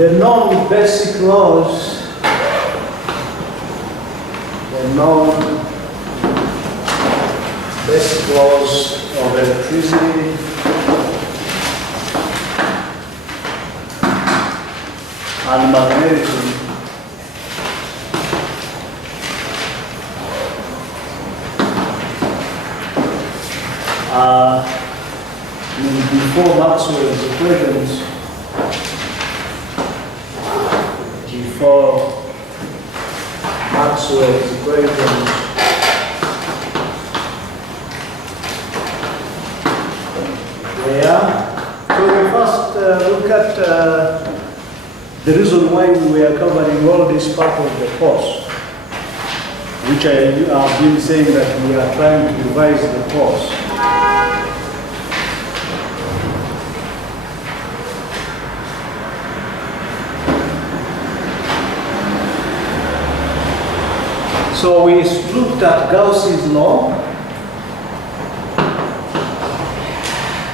the known basic laws, of electricity and magnetism before Maxwell's equations, So we first look at the reason why we are covering all this part of the course, which I have been saying that we are trying to revise the course. So we looked at Gauss's law.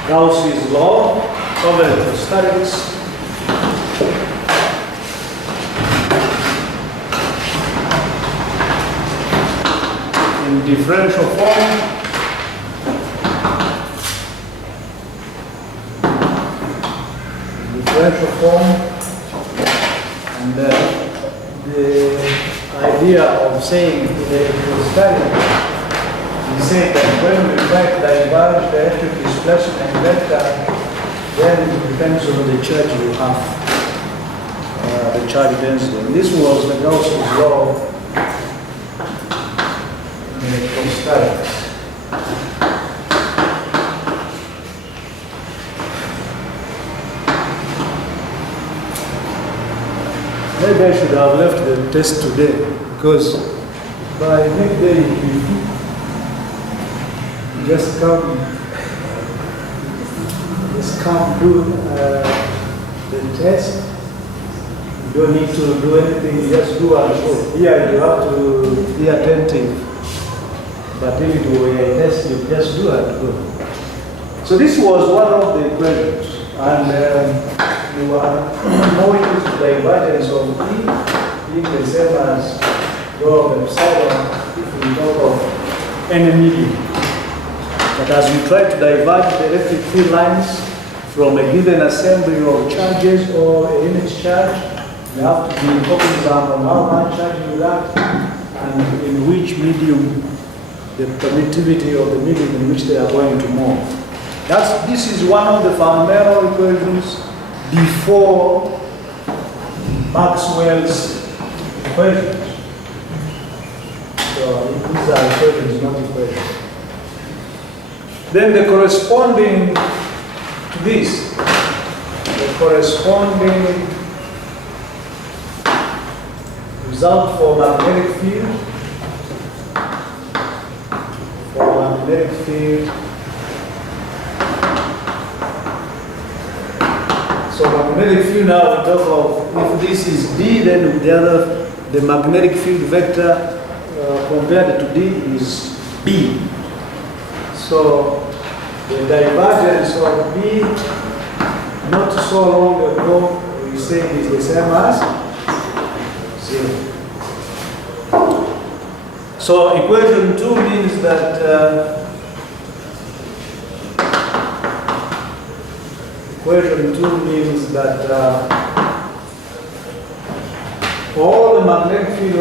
Gauss's law of electrostatics. In differential form. And the idea of saying electrostatics, we say that when we try to diverge the electric displacement vector, then it depends on the charge you have, the charge density. And this was the Gauss's law in electrostatics. Maybe I should have left the test today, because by midday you just come do the test. You don't need to do anything, you just do and go. Here you have to be attentive, but if it were a test, you just do and go. So this was one of the equations, and you are knowing the divergence of E being the same as rho of epsilon if we talk of any medium. But as we try to diverge the electric field lines from a given assembly of charges or a unit charge, you have to be cognizant on how much charge you got and in which medium, the permittivity of the medium in which they are going to move. This is one of the fundamental equations before Maxwell's equations. So these are equations, not equations. Then the corresponding to this, the corresponding result for magnetic field, So magnetic field, now we talk of, if this is D, then the magnetic field vector compared to D is B. So the divergence of B, not so long ago, we said is the same as 0. So equation 2 means that all the magnetic field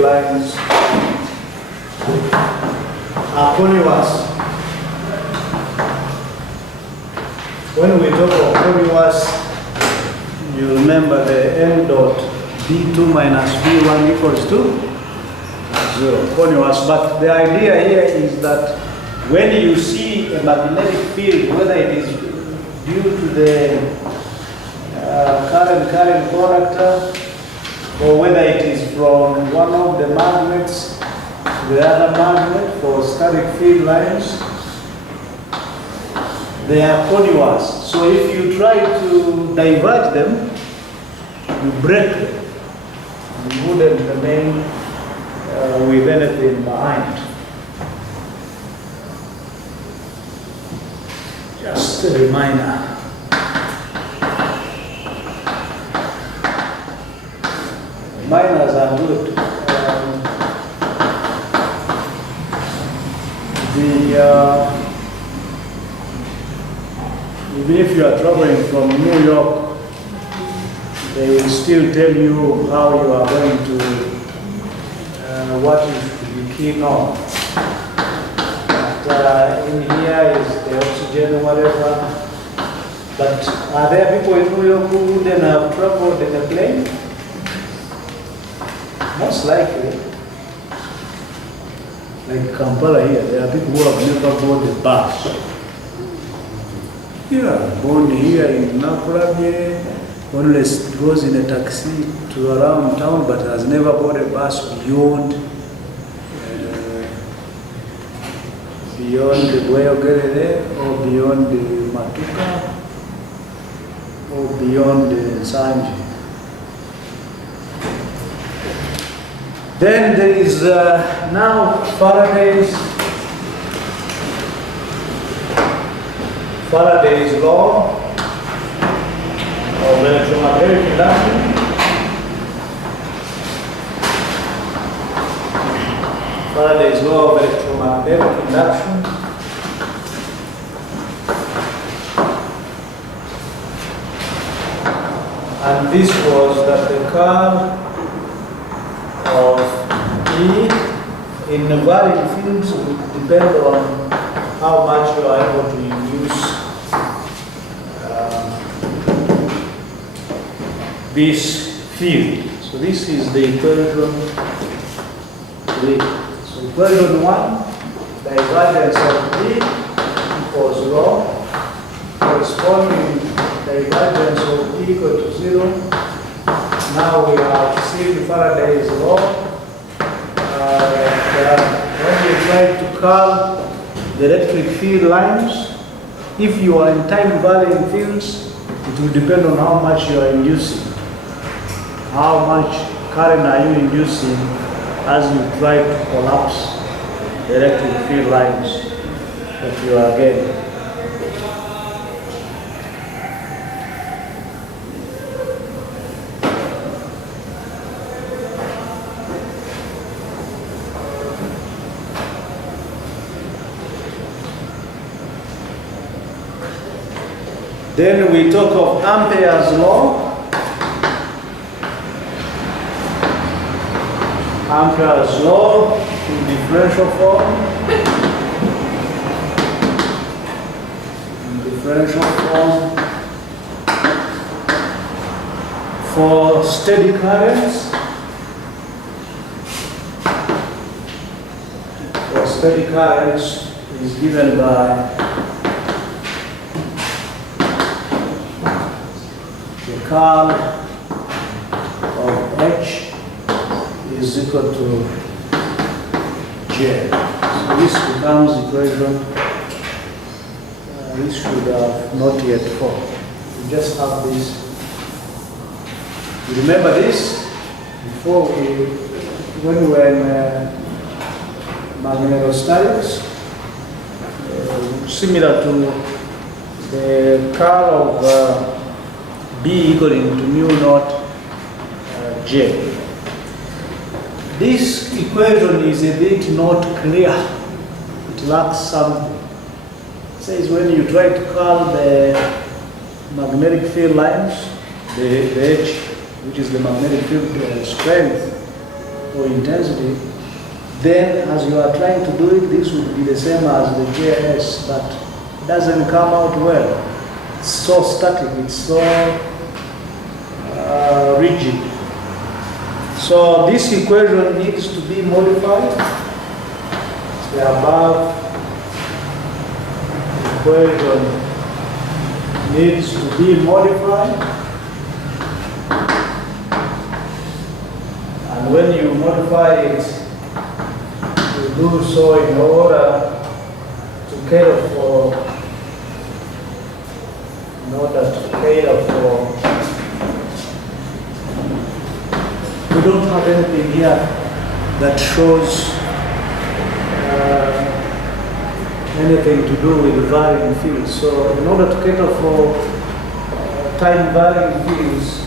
lines, are continuous. When we talk of continuous, you remember the m dot b2 minus b1 equals to 0, continuous. But the idea here is that when you see a magnetic field, whether it is due to the current character, or whether it is from one of the magnets to the other magnet for static field lines, they are continuous. So if you try to diverge them, you break them. You wouldn't remain with anything behind. just a reminder. Minors are good. Even if you are traveling from New York, they will still tell you how you are going to, what you should be keen on. But in here is the oxygen, whatever. But are there people in New York who wouldn't have traveled in a plane? Most likely. Like Kampala here, there are people who have never boarded a bus. Yeah, born here in Nakurabye, only goes in a taxi to around town, but has never bought a bus beyond the Bweyogerere, or beyond the Matuka, or beyond the Sanji. Then there is now Faraday's law of electromagnetic induction. Faraday's law of electromagnetic induction. And this was that the curl of E in the varying fields would depend on how much you are able to induce this field. So this is the equation 3. So equation 1, divergence of E equals rho, corresponding divergence of E equal to 0. Now we have seen Faraday's law. When you try to curl the electric field lines, if you are in time varying fields, it will depend on how much you are inducing. How much current are you inducing as you try to collapse the electric field lines that you are getting. Then we talk of Ampere's law. Ampere's law in differential form. For steady currents. For steady currents is given by the curl of H is equal to J. So this becomes equation. This should have not yet formed. We just have this. You remember this? Before when we were in magnetostatics, similar to the curl of B equaling to mu naught J. This equation is a bit not clear. It lacks something. It says when you try to curl the magnetic field lines, the H, which is the magnetic field strength or intensity, then as you are trying to do it, this would be the same as the JS, but it doesn't come out well. It's so static, it's so rigid. So this equation needs to be modified. The above equation needs to be modified. And when you modify it, you do so in order to cater for we don't have anything here that shows anything to do with varying fields. So in order to cater for time varying fields,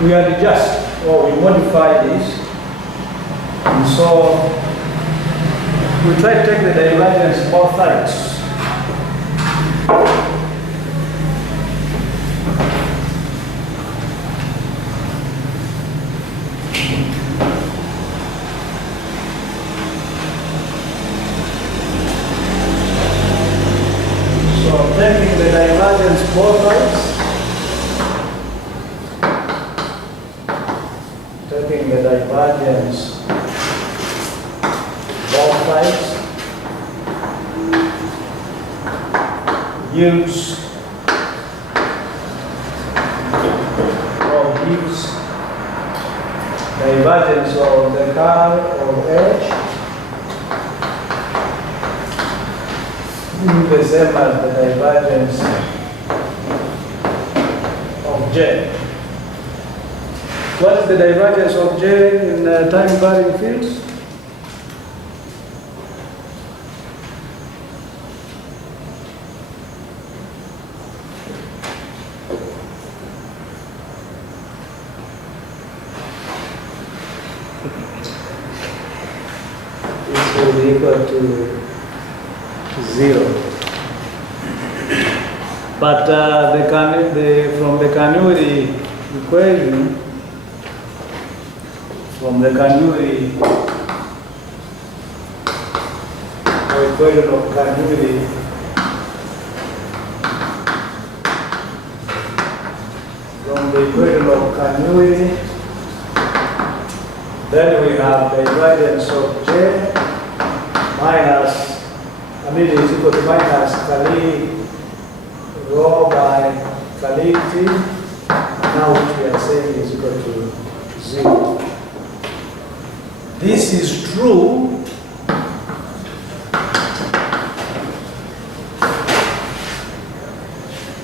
we adjust or we modify this, and so we try to take the divergence both sides. So taking the divergence both sides. Taking the divergence both sides gives divergence of the curve of H the same as the divergence of J. What is the divergence of J in time varying fields? This will be equal to 0. But from the Canuri equation, from the Canuri equation of Canuri, from the equation of Canuri, then we have the divergence of J minus, is equal to minus Kali rho by Kali T. Now what we are saying is equal to 0. This is true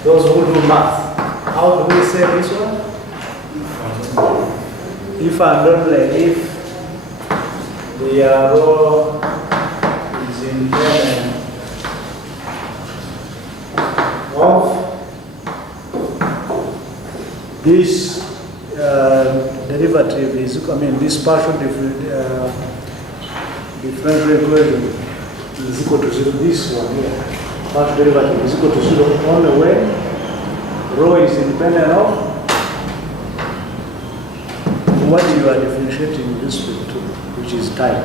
those who do math. How do we say this one? If and only if the rho is independent of this derivative is, this partial differential equation is equal to 0. This one here, partial derivative is equal to 0 only when rho is independent of what you are differentiating with respect to, which is time.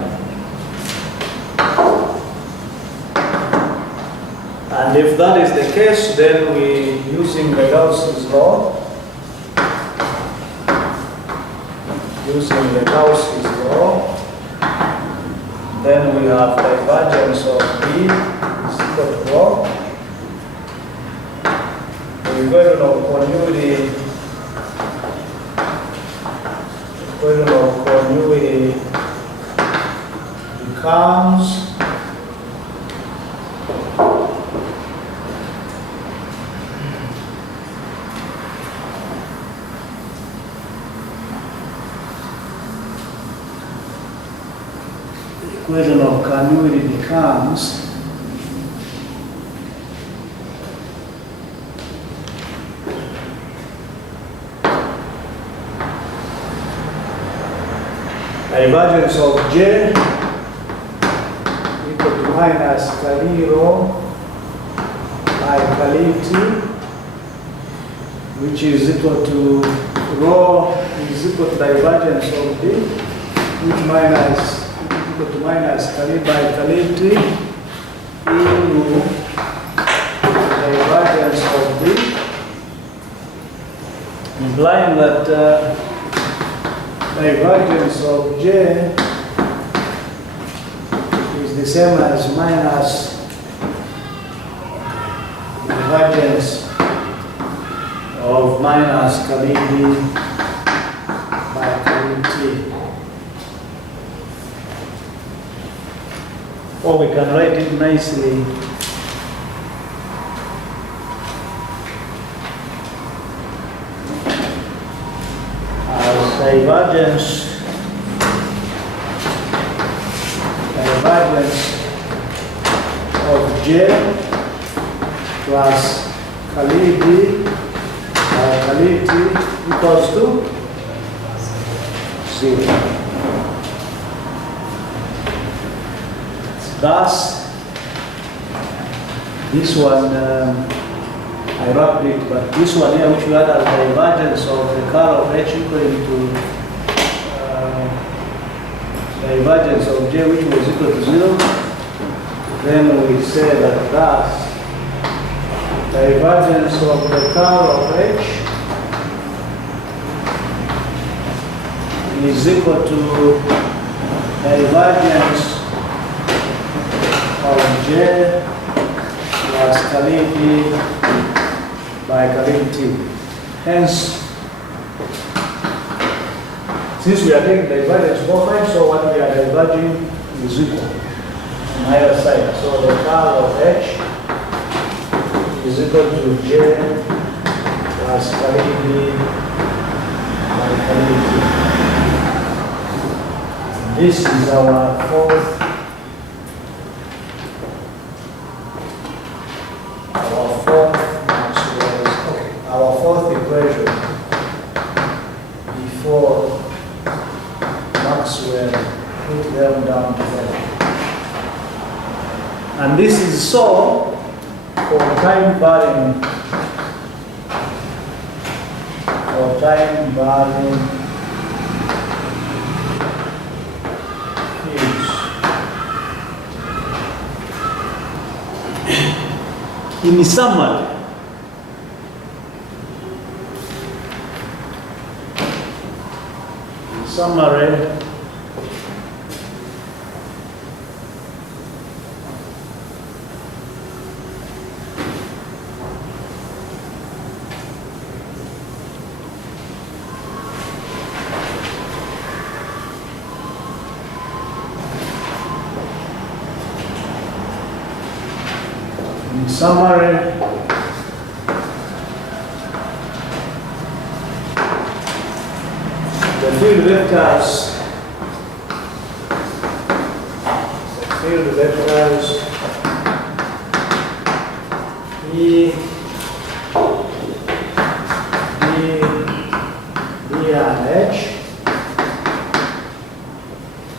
And if that is the case, then we using the Gauss's law. Using the Gauss's law, then we have divergence of B is equal to rho. The equation of continuity becomes equation of continuity becomes divergence of J equal to minus Kali rho by Kali T, which is equal to rho is equal to divergence of B, which minus equal to minus Kali by Kali T into divergence of B, implying that divergence of J is the same as minus divergence of minus Kali B by Kali T. Or we can write it nicely as divergence of J plus Khalid D by Khalid T equals to 0. Thus, this one, I wrapped it, but this one here, which we had as divergence of the curl of H equaling to divergence of J, which was equal to 0, then we say that thus, divergence of the curl of H is equal to divergence of J plus Khalid D by Khalid T. Hence, since we are taking divergence both sides, so what we are diverging is equal on either side. So the curl of H is equal to J plus Khalid D by Khalid T. This is our fourth equation before Maxwell put them down together. And this is so for time varying fields. In summary, the field vectors E, D and H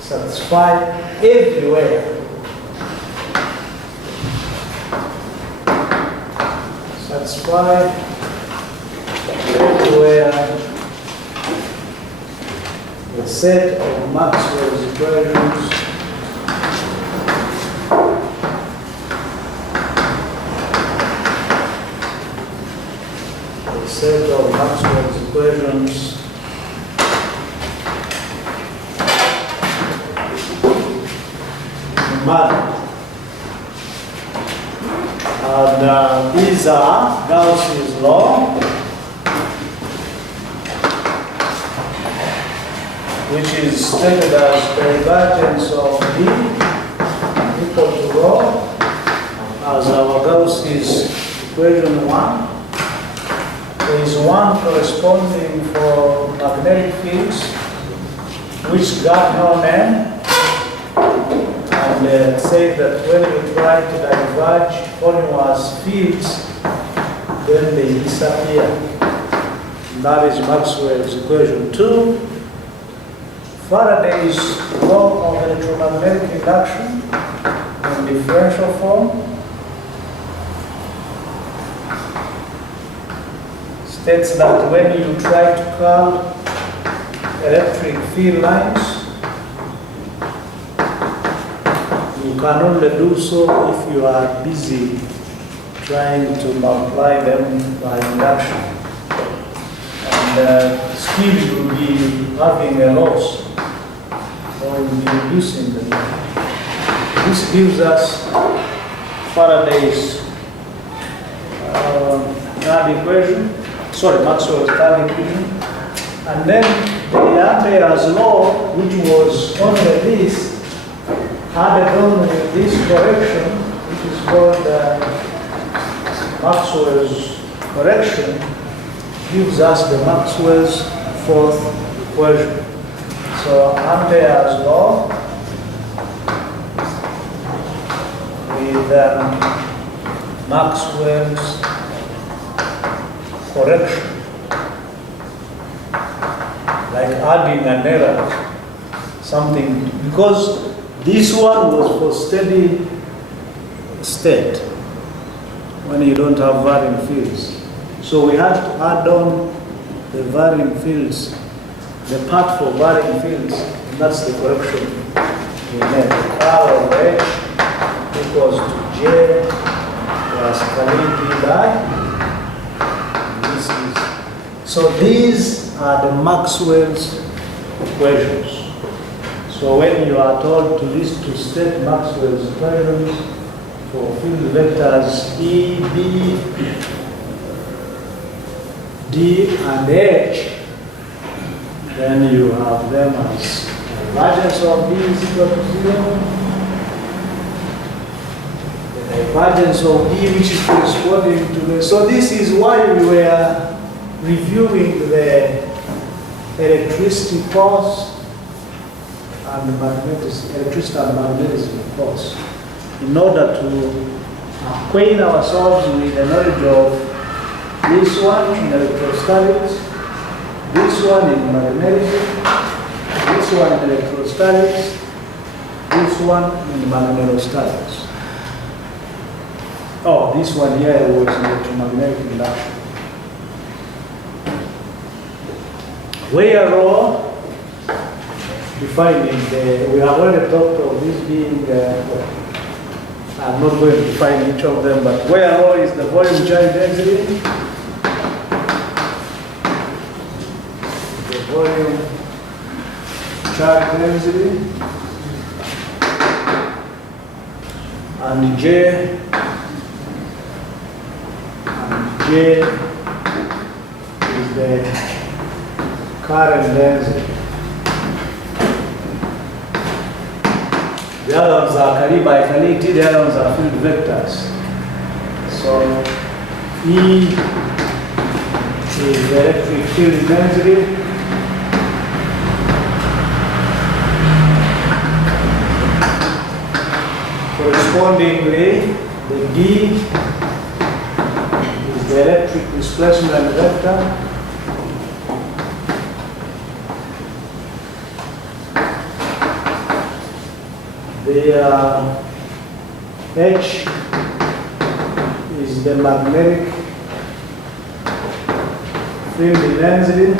satisfy everywhere. The set of Maxwell's equations matter. And these are Gauss's law, which is stated as divergence of D equal to rho as our Gauss's equation 1. There is one corresponding for magnetic fields which got no name, and say that when you try to diverge continuous fields, then they disappear. And that is Maxwell's equation 2. Faraday's law of electromagnetic induction in differential form states that when you try to curl electric field lines, you can only do so if you are busy trying to multiply them by induction. And still you will be having a loss, or you will be reducing them. This gives us Faraday's third equation, Maxwell's third equation. And then the Ampere's law, which was only this, added on with this correction, which is called Maxwell's correction, gives us the Maxwell's fourth equation. So Ampere's law with Maxwell's correction, like adding an error, something, because this one was for steady state when you don't have varying fields. So we had to add on the varying fields, the part for varying fields, and that's the correction we made. R of H equals to J plus Kaliti by this is. So these are the Maxwell's equations. So when you are told to state Maxwell's equations for field vectors E, B, D, and H, then you have them as divergence of B is equal to 0, the divergence of E, which is corresponding to the. So this is why we were reviewing the electricity course and electricity and magnetism course, in order to acquaint ourselves with the knowledge of this one in electrostatics, this one in magnetism, this one in electrostatics, this one in magnetostatics. Oh, this one here was electromagnetic induction. Where rho defining we have already talked of this being, I'm not going to define each of them, but where rho is the volume charge density, the volume charge density, and J is the current density. The other ones are Kali by Kaliti, the other ones are field vectors. So E is the electric field density. Correspondingly, the D is the electric displacement vector. The H is the magnetic field density.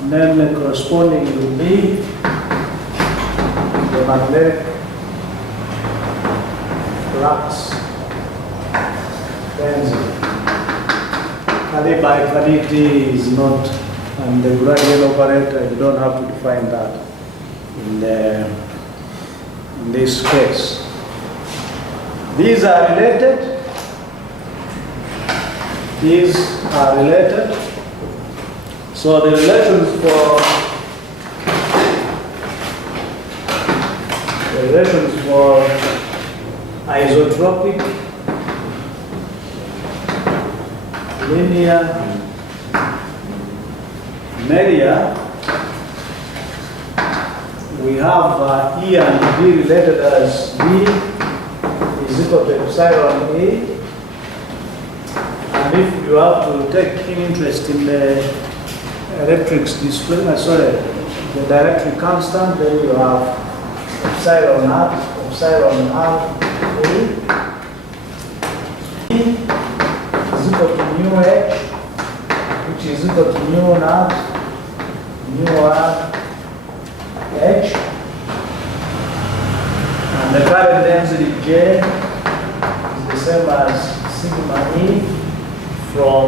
And then the corresponding to B, the magnetic flux density. Kali by Kaliti is not. And the gradient operator, you don't have to define that in this case. These are related. These are related. So the relations for isotropic, linear, media, we have E and B related as B is equal to epsilon A. And if you have to take keen interest in the electrics display, the dielectric constant, then you have epsilon R A. E is equal to mu H, which is equal to mu naught mu R H, and the current density J is the same as sigma E from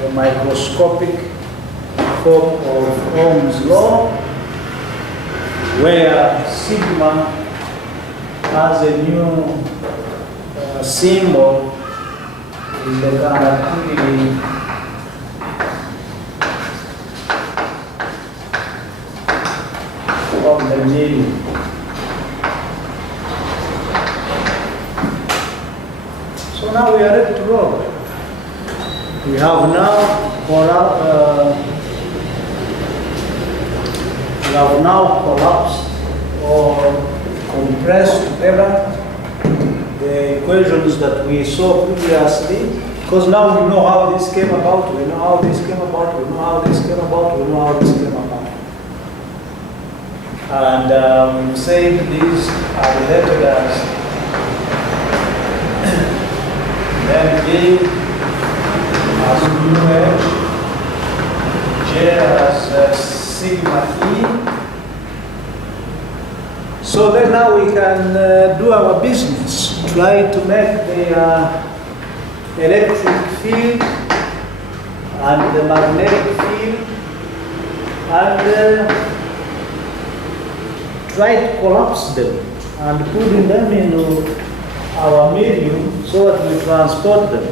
the microscopic form of Ohm's law, where sigma has a new symbol is the conductivity of the medium. So now we are ready to roll. we have now collapsed or compressed together the equations that we saw previously, because now we know how this came about, we know how this came about, we know how this came about, we know how this came about. And we said these are related as then as mu h, J as sigma E. So then now we can do our business, try to make the electric field and the magnetic field and try to collapse them and put them into our medium so that we transport them.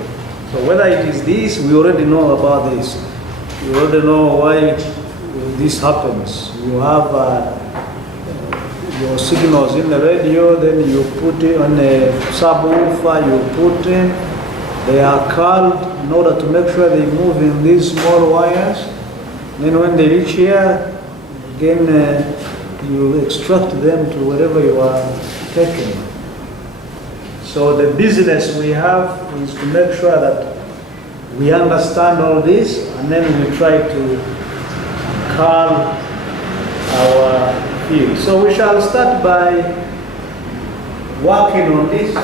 So whether it is this, we already know about this. We already know why this happens. You have your signals in the radio, then you put it on a subwoofer, you put in, they are curled in order to make sure they move in these small wires. Then when they reach here, again you extract them to wherever you are taking. So the business we have is to make sure that we understand all this, and then we try to curl our field. So we shall start by working on this.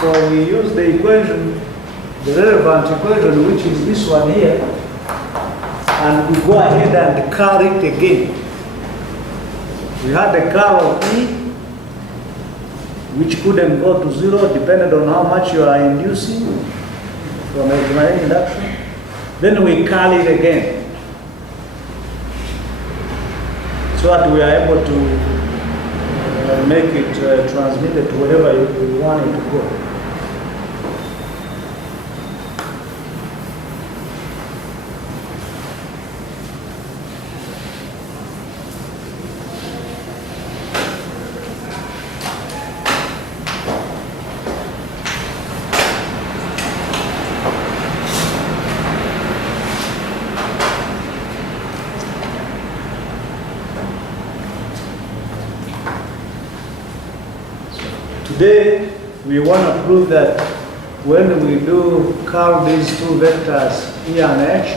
So we use the equation, the relevant equation, which is this one here, and we go ahead and curl it again. We had the curl of E, which couldn't go to zero, depending on how much you are inducing from electromagnetic induction. Then we curl it again, so that we are able to make it transmitted to wherever you want it to go. Today, we want to prove that when we do curl these two vectors, E and H,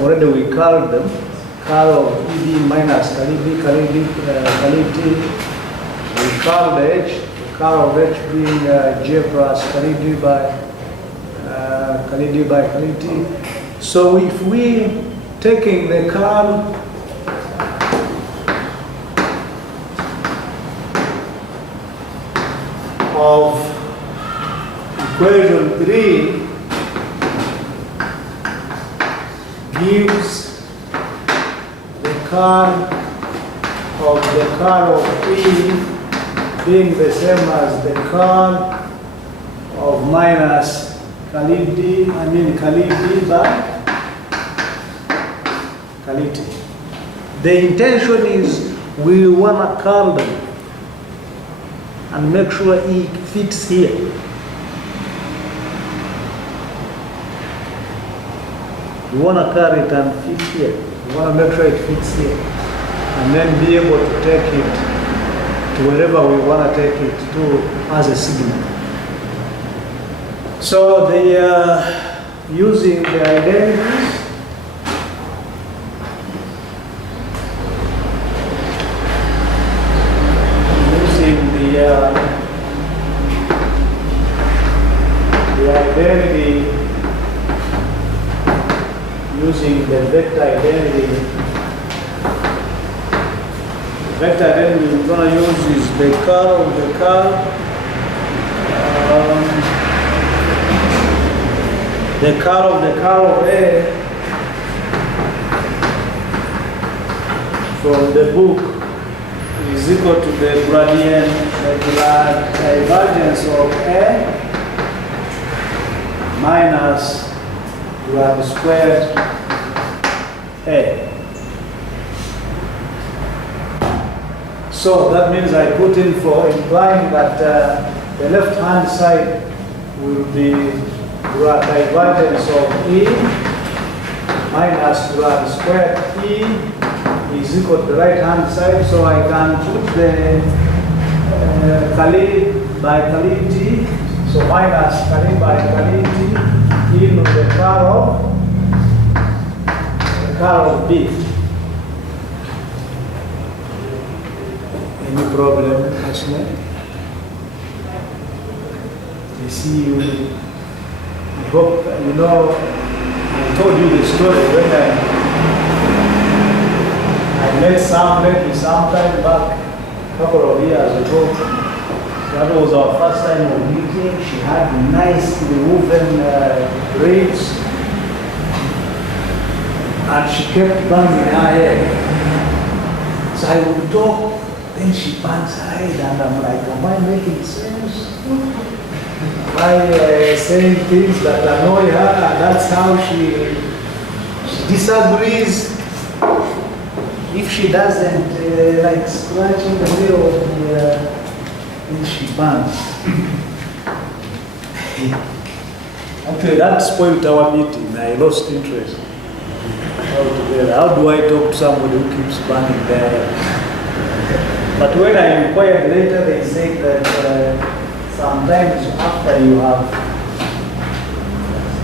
already we curled them, curl of EB minus Kali T, we curl the H, the curl of H being J plus Kali D by Kali T. So if we taking the curl of equation 3 gives the curl of E being the same as the curl of minus Kali D by Kali T. The intention is we want to curl them and make sure E fits here. We want to carry it and fit here. We want to make sure it fits here. And then be able to take it to wherever we want to take it to as a signal. So they are using the identities. The identity, using the vector identity. The vector identity we're going to use is the curl of the curl, the curl of the curl of A from the book is equal to the gradient, the divergence of A minus grad squared A. So that means I put in for implying that the left hand side will be divergence of E minus grad squared E is equal to the right hand side, so I can put the Kali by Kali T, so minus Kali by Kali T in the curve of B. Any problem, Ashna? I see you. I hope you know. I told you the story when I met some lady sometime back, a couple of years ago. That was our first time of meeting. She had nicely woven braids, and she kept banging her head. So I would talk, then she bangs her head, and I'm like, am I making sense? Am I saying things that annoy her, and that's how she disagrees? If she doesn't like scratch in the middle of the, then she bangs. Actually, that spoiled our meeting. I lost interest altogether. How do I talk to somebody who keeps banging their head? But when I inquired later, they said that sometimes after you have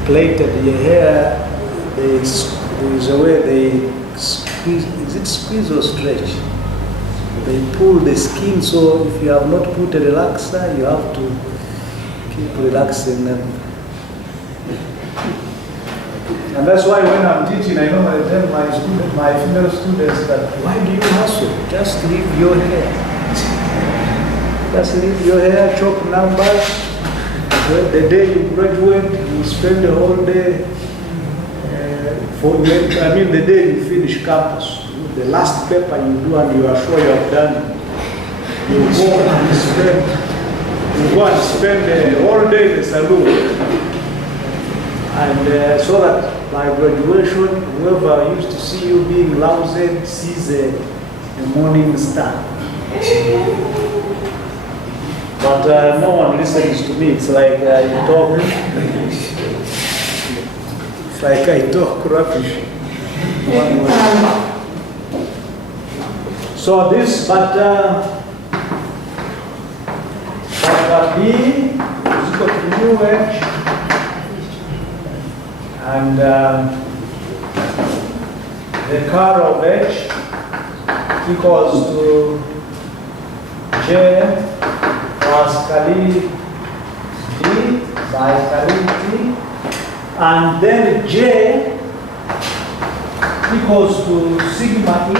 plaited your hair, there is a way they squeeze. Is it squeeze or stretch? They pull the skin, so if you have not put a relaxer, you have to keep relaxing them. And that's why when I'm teaching, I normally tell my female students that, why do you hustle? Just leave your hair. Just leave your hair, chop numbers. The day you graduate, you spend the whole day the day you finish campus. The last paper you do and you are sure you have done, you go and spend the whole day in the saloon. And so that by graduation, whoever used to see you being lousy sees a morning star. But no one listens to me. It's like I talk. It's like I talk rubbish. So this, but B is equal to mu H, and the curl of H equals to J plus Kali D by Kali T, and then J equals to sigma E,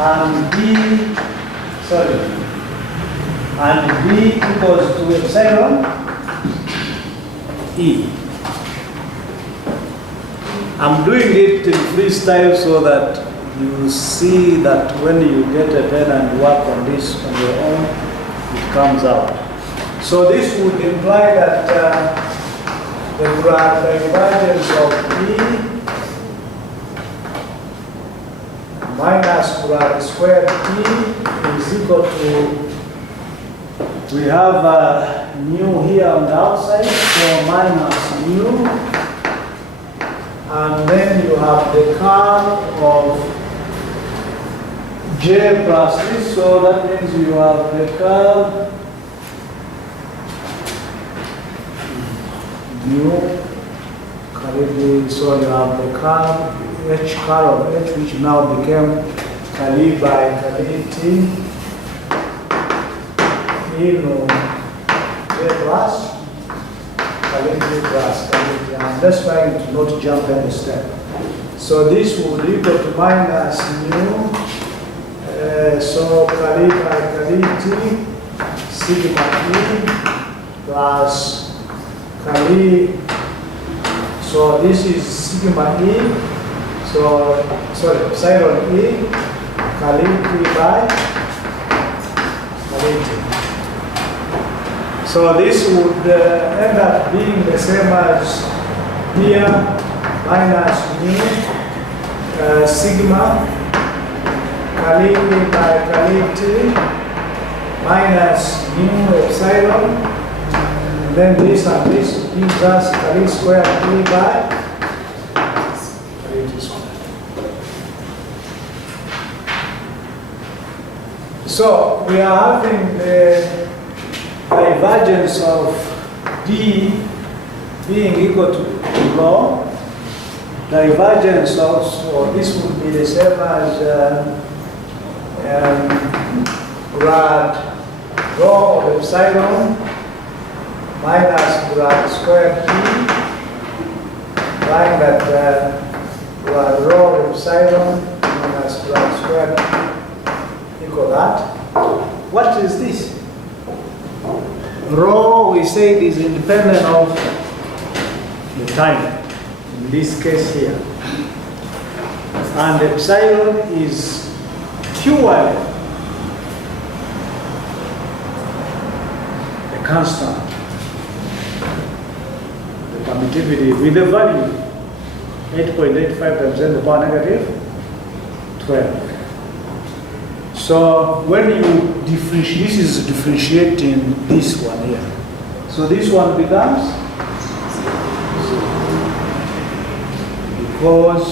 and B equals to epsilon E. I'm doing it in freestyle so that you see that when you get a pen and work on this on your own, it comes out. So this would imply that the divergence of E minus grad squared T is equal to, we have mu here on the outside, so minus mu, and then you have the curl of J plus this, so that means you have the curl mu, so you have the curl H curl of H, which now became Kali by Kali T in J plus Kali T plus Kali T. I'm just trying to not jump any step. So this would equal to minus mu, so Kali by Kali T sigma E plus Kali. So this is sigma E. So, sorry, epsilon E, Kali T by Kali T. So this would end up being the same as here, minus mu, sigma, Kali T by Kali T, minus mu epsilon, and then this and this gives us Kali squared E by Kali T squared. So we are having the divergence of D being equal to rho. Divergence also, this would be the same as grad rho of epsilon minus grad squared T, lying that grad rho of epsilon minus grad squared T equal that. What is this? Rho, we said, is independent of the time, in this case here. And epsilon is purely a constant. The permittivity with the value 8.85 times 10 to the power negative 12. So when you differentiate, this is differentiating this one here. So this one becomes, because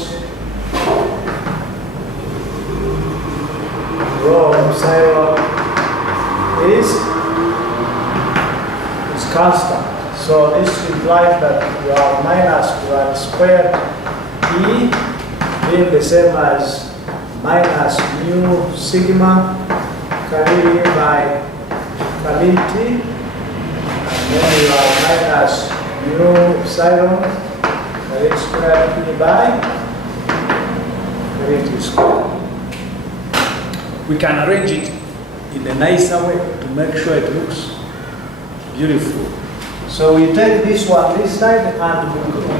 rho epsilon is constant. So this implies that you have minus grad squared E being the same as minus mu sigma Kali by Kali T, and then you have minus mu epsilon Kali squared P by Kali T squared. We can arrange it in a nicer way to make sure it looks beautiful. So we take this one this side and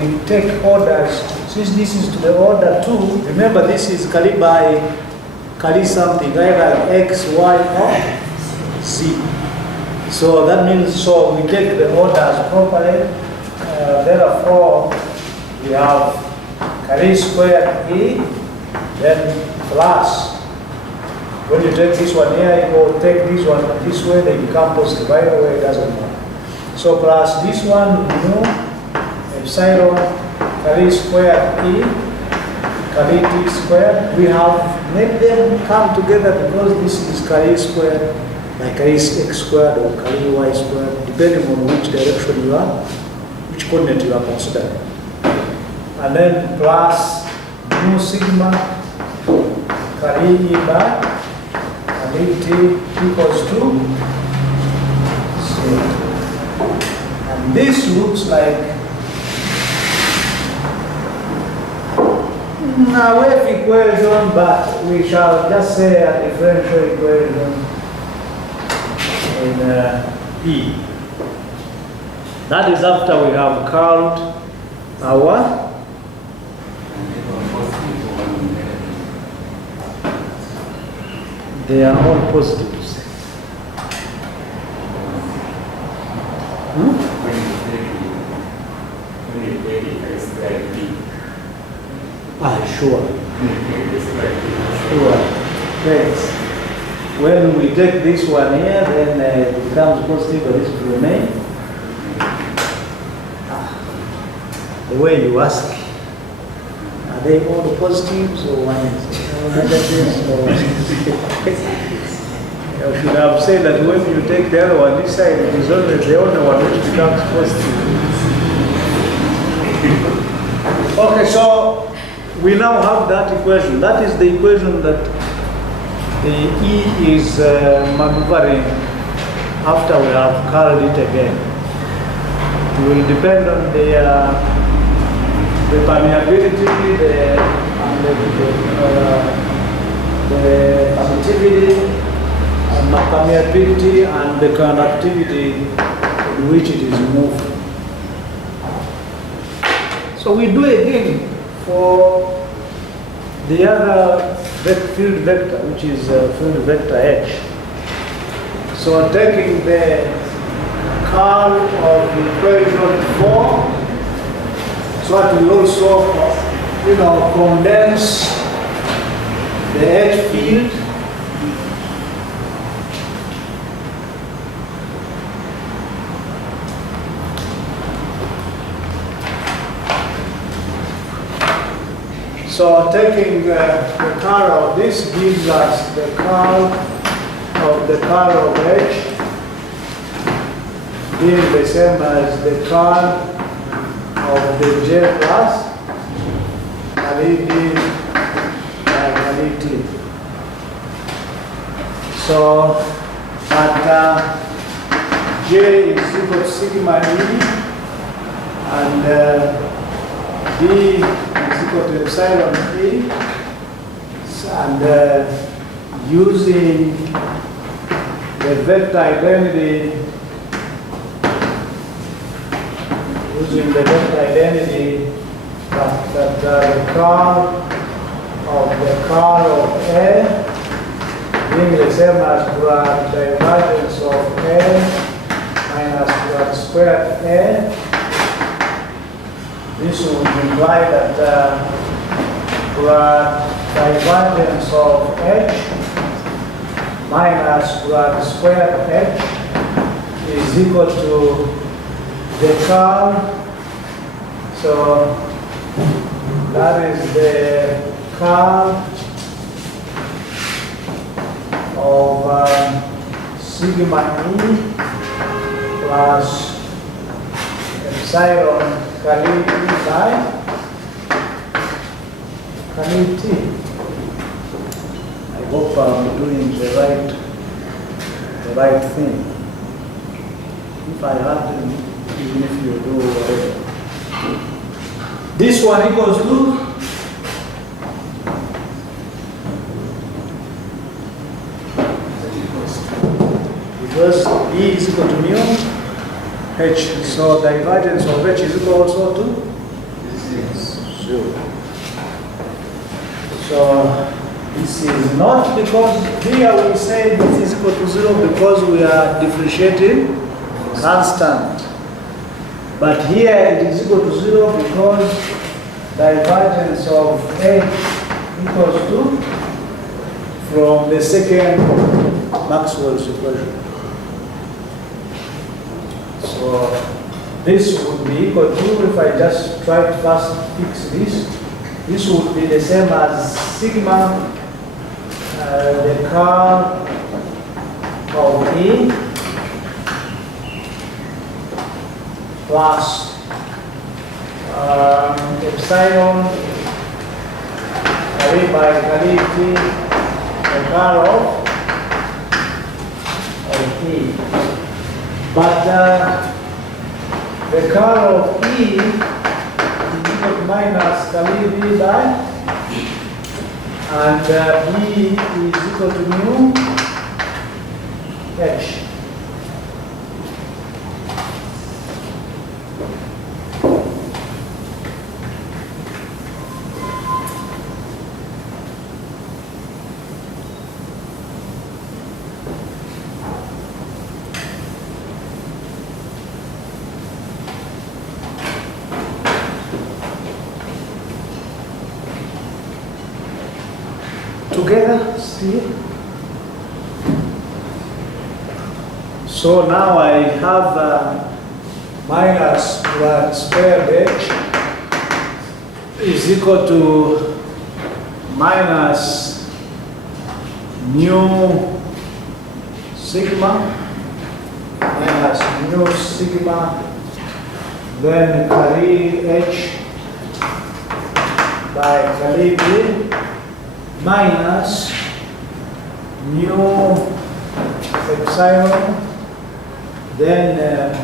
we take orders. Since this is to the order 2, remember this is Kali by Kali something, either X, Y, or Z. So that means, so we take the orders properly. Therefore, we have Kali squared E, then plus. When you take this one here, you go take this one this way, they become positive. Either way, it doesn't matter. So plus this one, mu epsilon Kali squared E, Kali T squared. We have made them come together because this is Kali squared, like Kali X squared or Kali Y squared, depending on which direction you are, which coordinate you are considering. And then plus mu sigma Kali E by Kali T equals to 0. And this looks like a wave equation, but we shall just say a differential equation in E. That is after we have curved our they are all positives. Sure. Sure. Thanks. When we take this one here, then it becomes positive, but this will remain. The way you ask, are they all the positives or negatives? You should have said that when you take the other one this side, it is only the only one which becomes positive. Okay, so we now have that equation. That is the equation that the E is maneuvering after we have curled it again. It will depend on the permeability, the permittivity, and permeability, and the conductivity in which it is moved. So we do again for the other field vector, which is field vector H. So taking the curl of equation 4, so that we also, condense the H field So taking the curl of this gives us the curl of H being the same as the curl of the J plus Kali D by Kali T. So that J is equal to sigma E and D is equal to epsilon E, and using the vector identity, that the curl of A being the same as grad divergence of A minus grad squared A. This would imply that grad divergence of H minus grad squared H is equal to the curl. So that is the curl of sigma E plus epsilon Kali E by Kali T. I hope I'm doing the right thing. If I hadn't, even if you do whatever. This one equals to because E is equal to mu H. So divergence of H is equal also to 0. So this is not because here we say this is equal to 0 because we are differentiating constant. But here it is equal to 0 because divergence of H equals to from the second Maxwell's equation. So this would be equal to, if I just try to first fix this would be the same as sigma, the curl of E plus epsilon Kali by Kali T, the curl of E. But the curl of E is equal to minus Kali D by, and E is equal to mu H. Together still. So now I have minus grad squared H is equal to minus mu sigma then Kali H by Kali D minus mu epsilon, then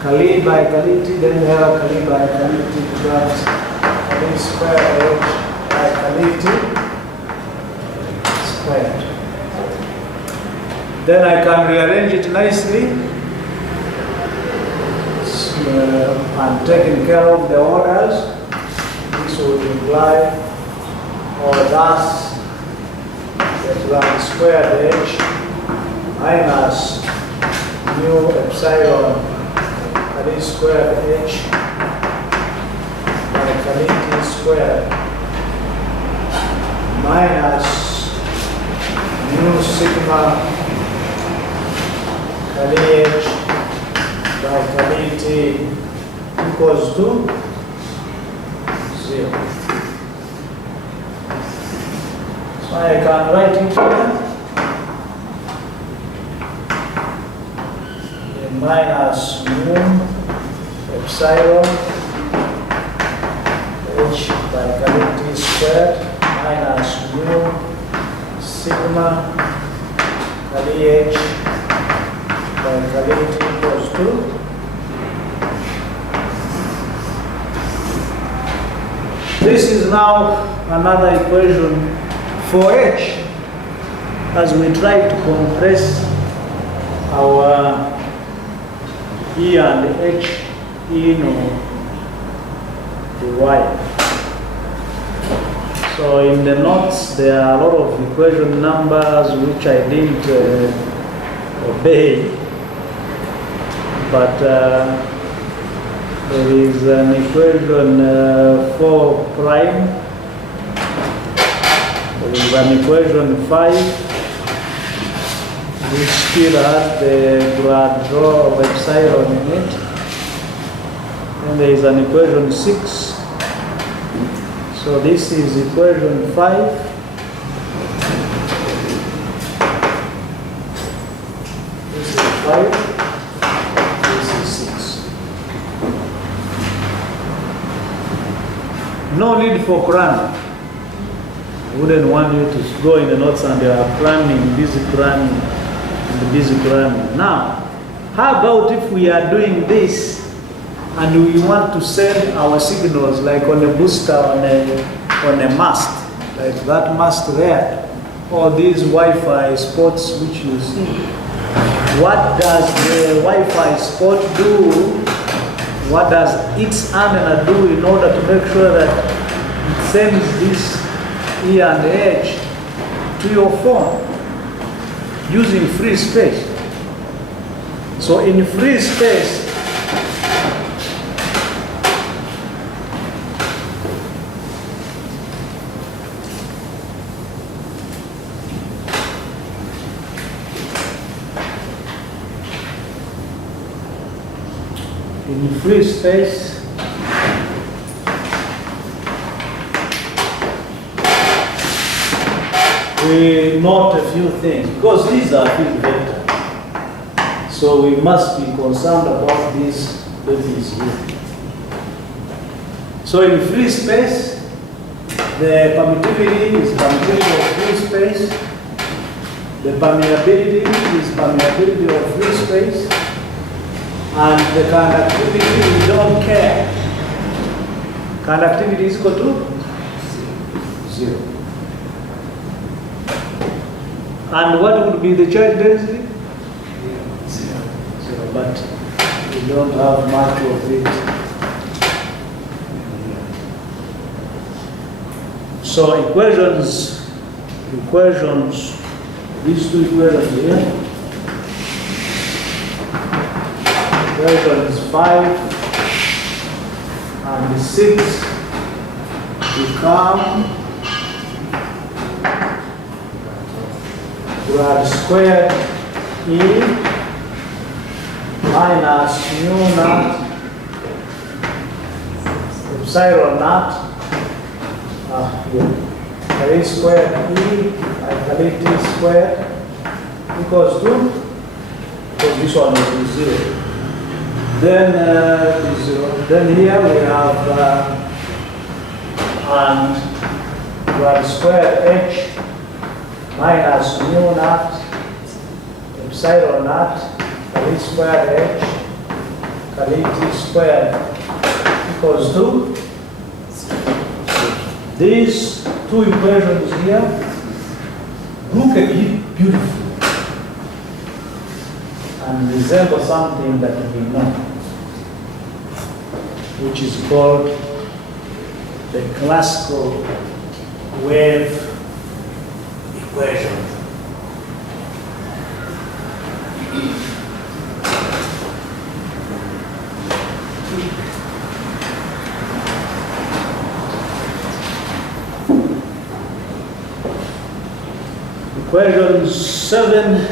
Kali by Kali T, then we have Kali by Kali T plus Kali square H by Kali T squared. Then I can rearrange it nicely. I'm taking care of the orders. This would imply, or thus, that we have squared H minus mu epsilon Kali squared H by Kali T squared minus mu sigma Kali H by Kali T equals to 0. I can write it here. Minus mu epsilon h by cavity squared minus mu sigma kali h by cavity equals to this is now another equation for h as we try to compress our E and H in the Y. So in the notes there are a lot of equation numbers which I didn't obey, but there is an equation 4 prime, there is an equation 5 which still has the grad rho of epsilon in it. And there is an equation 6. So this is equation 5. This is 5. This is 6. No need for cramming. I wouldn't want you to go in the notes and you are cramming, busy cramming. Now, how about if we are doing this and we want to send our signals like on a booster on a mast, like that mast there, or these Wi-Fi spots which you see. What does the Wi-Fi spot do? What does its antenna do in order to make sure that it sends this E and H to your phone? Using free space. So in free space, we note a few things, because these are field vectors. So we must be concerned about these values here. So in free space, the permittivity is permittivity of free space. The permeability is permeability of free space. And the conductivity, we don't care. Conductivity is equal to 0. And what would be the charge density? 0. But we don't have much of it. So equations, these two equations here, equations 5 and 6 become grad squared E minus mu naught epsilon naught K squared E by T squared equals to, because this one is 0. Then Then here we have and grad squared H minus mu naught epsilon naught K squared H K T squared equals to these two equations here. Look at it beautifully and resemble something that we know, which is called the classical wave equation. Equations 7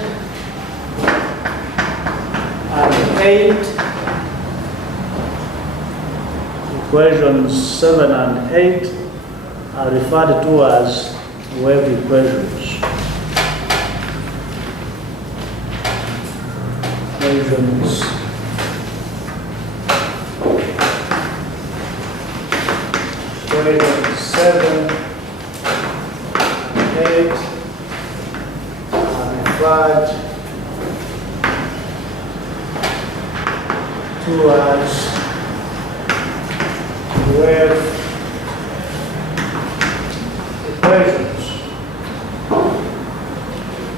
and 8. Equations 7 and 8 are referred to as wave equations. Equation 7 and 8 and 5 towards wave equations.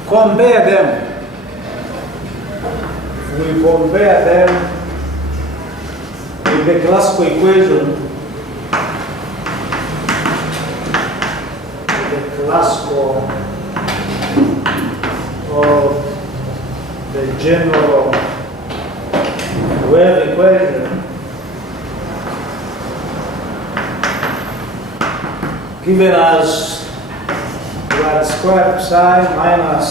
Compare them. We compare them with the classical equation, the classical of the general wave equation, given as y squared psi minus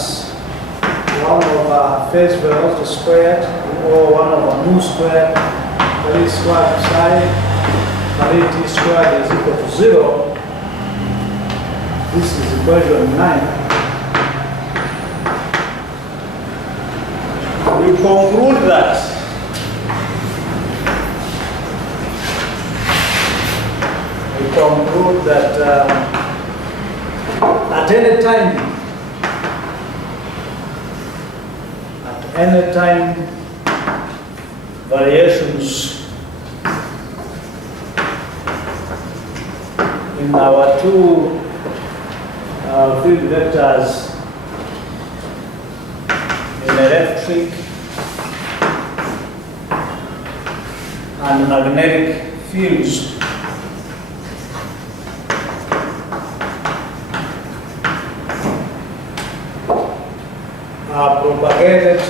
1 over phase velocity squared, or 1 over mu squared, that is squared psi, that is t squared is equal to 0. This is equation 9. We conclude that at any time variations in our two field vectors in electric and magnetic fields are propagated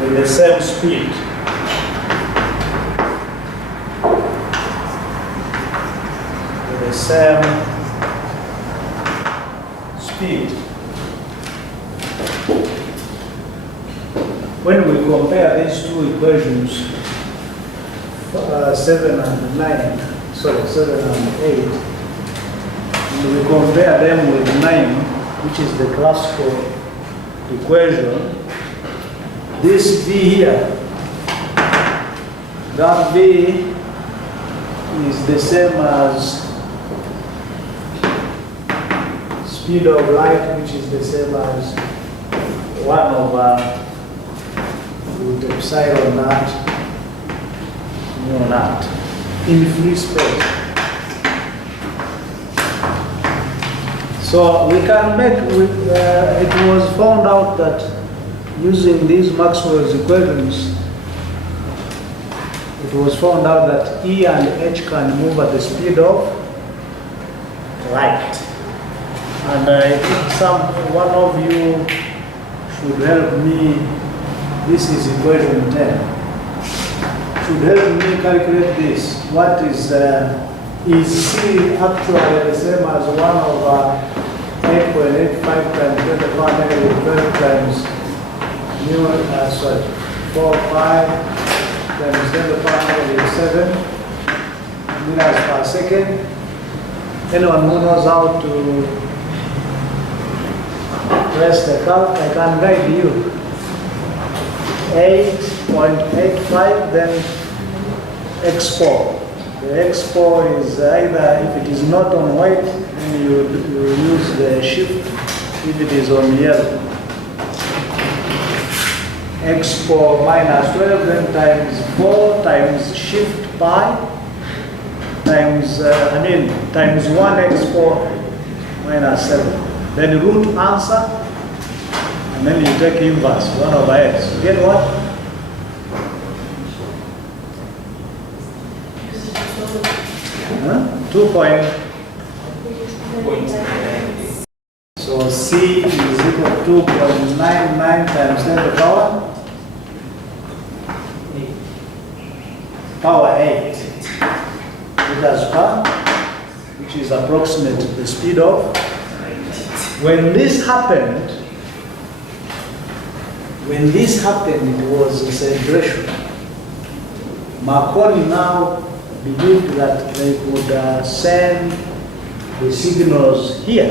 with the same speed. With the same speed. When we compare these two equations, 7 and 8, we compare them with 9, which is the classical equation. This V here, that V is the same as speed of light, which is the same as 1 over root epsilon naught mu naught in free space. So we can make, it was found out that using these Maxwell's equations, it was found out that E and H can move at the speed of light. And I think one of you should help me. This is equation 10. Should help me calculate this. What is C actually the same as 1 over 8.85 times 10 to the power negative 12 times mu, 4, 5 times 10 to the power negative 7 meters per second. Anyone who knows how to press the calc, I can guide you. 8.85, then x4. The x4 is either, if it is not on white, then you use the shift. If it is on yellow, x4 minus 12, then times 4 times shift pi times, times 1 x4 minus 7. Then root answer, and then you take inverse, 1 over x. You get what? Huh? 2 point. So C is equal to 2.99 times 10 to the power 8 meters per, which is approximate the speed of. When this happened, it was a celebration. Marconi now believed that they could send the signals here,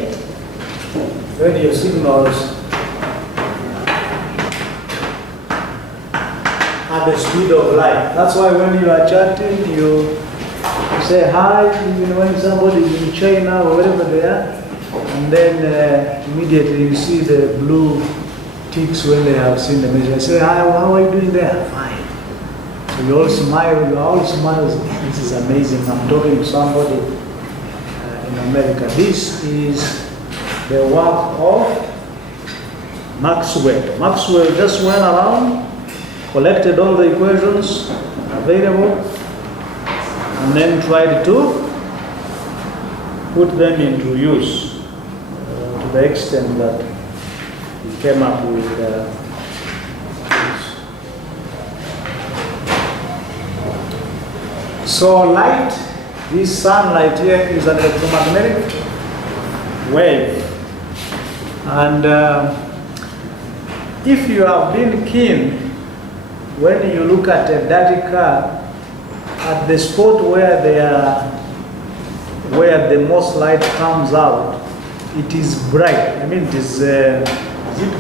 radio signals at the speed of light. That's why when you are chatting, you say hi, even when somebody is in China or wherever they are, and then immediately you see the blue ticks when they have seen the message. I say, hi, how are you doing there? Fine. So you all smile, you all smile. This is amazing. I'm talking to somebody in America. This is the work of Maxwell. Maxwell just went around, collected all the equations available, and then tried to put them into use to the extent that he came up with this. So light, this sunlight here is an electromagnetic wave. And if you have been keen, when you look at a dirty car, at the spot where the most light comes out, it is bright. I mean, is it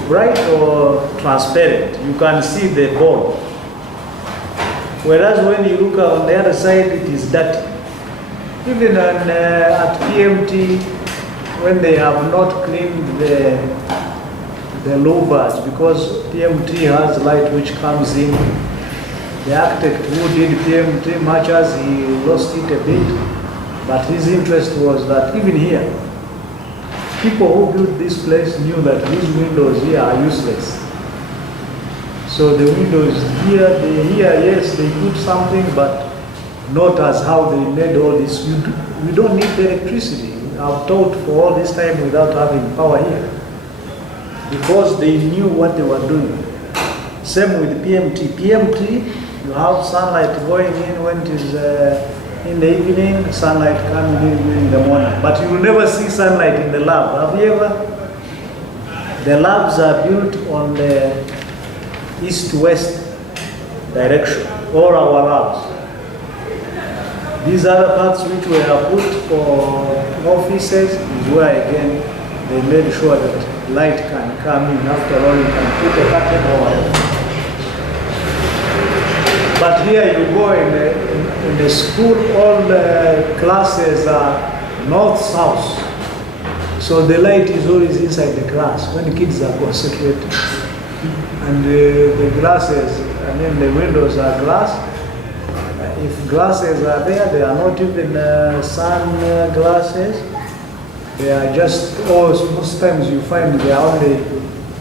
bright or transparent? You can see the ball. Whereas when you look on the other side, it is dirty. Even at PMT, when they have not cleaned the louvers, because PMT has light which comes in. The architect who did PMT matches, he lost it a bit, but his interest was that even here, people who built this place knew that these windows here are useless. So the windows here, yes, they put something, but not as how they made all this. We don't need the electricity. I've taught for all this time without having power here, because they knew what they were doing. Same with PMT. PMT, you have sunlight going in when it is in the evening, sunlight coming in the morning. But you will never see sunlight in the lab. Have you ever? The labs are built on the east-west direction, all our labs. These other parts which were put for offices is where again they made sure that light can come in. After all, you can put a curtain over. But here you go in the school, all the classes are north-south. So the light is always inside the class when the kids are concentrating. And the glasses, I mean the windows are glass. If glasses are there, they are not even sun glasses. They are just, most times you find they are only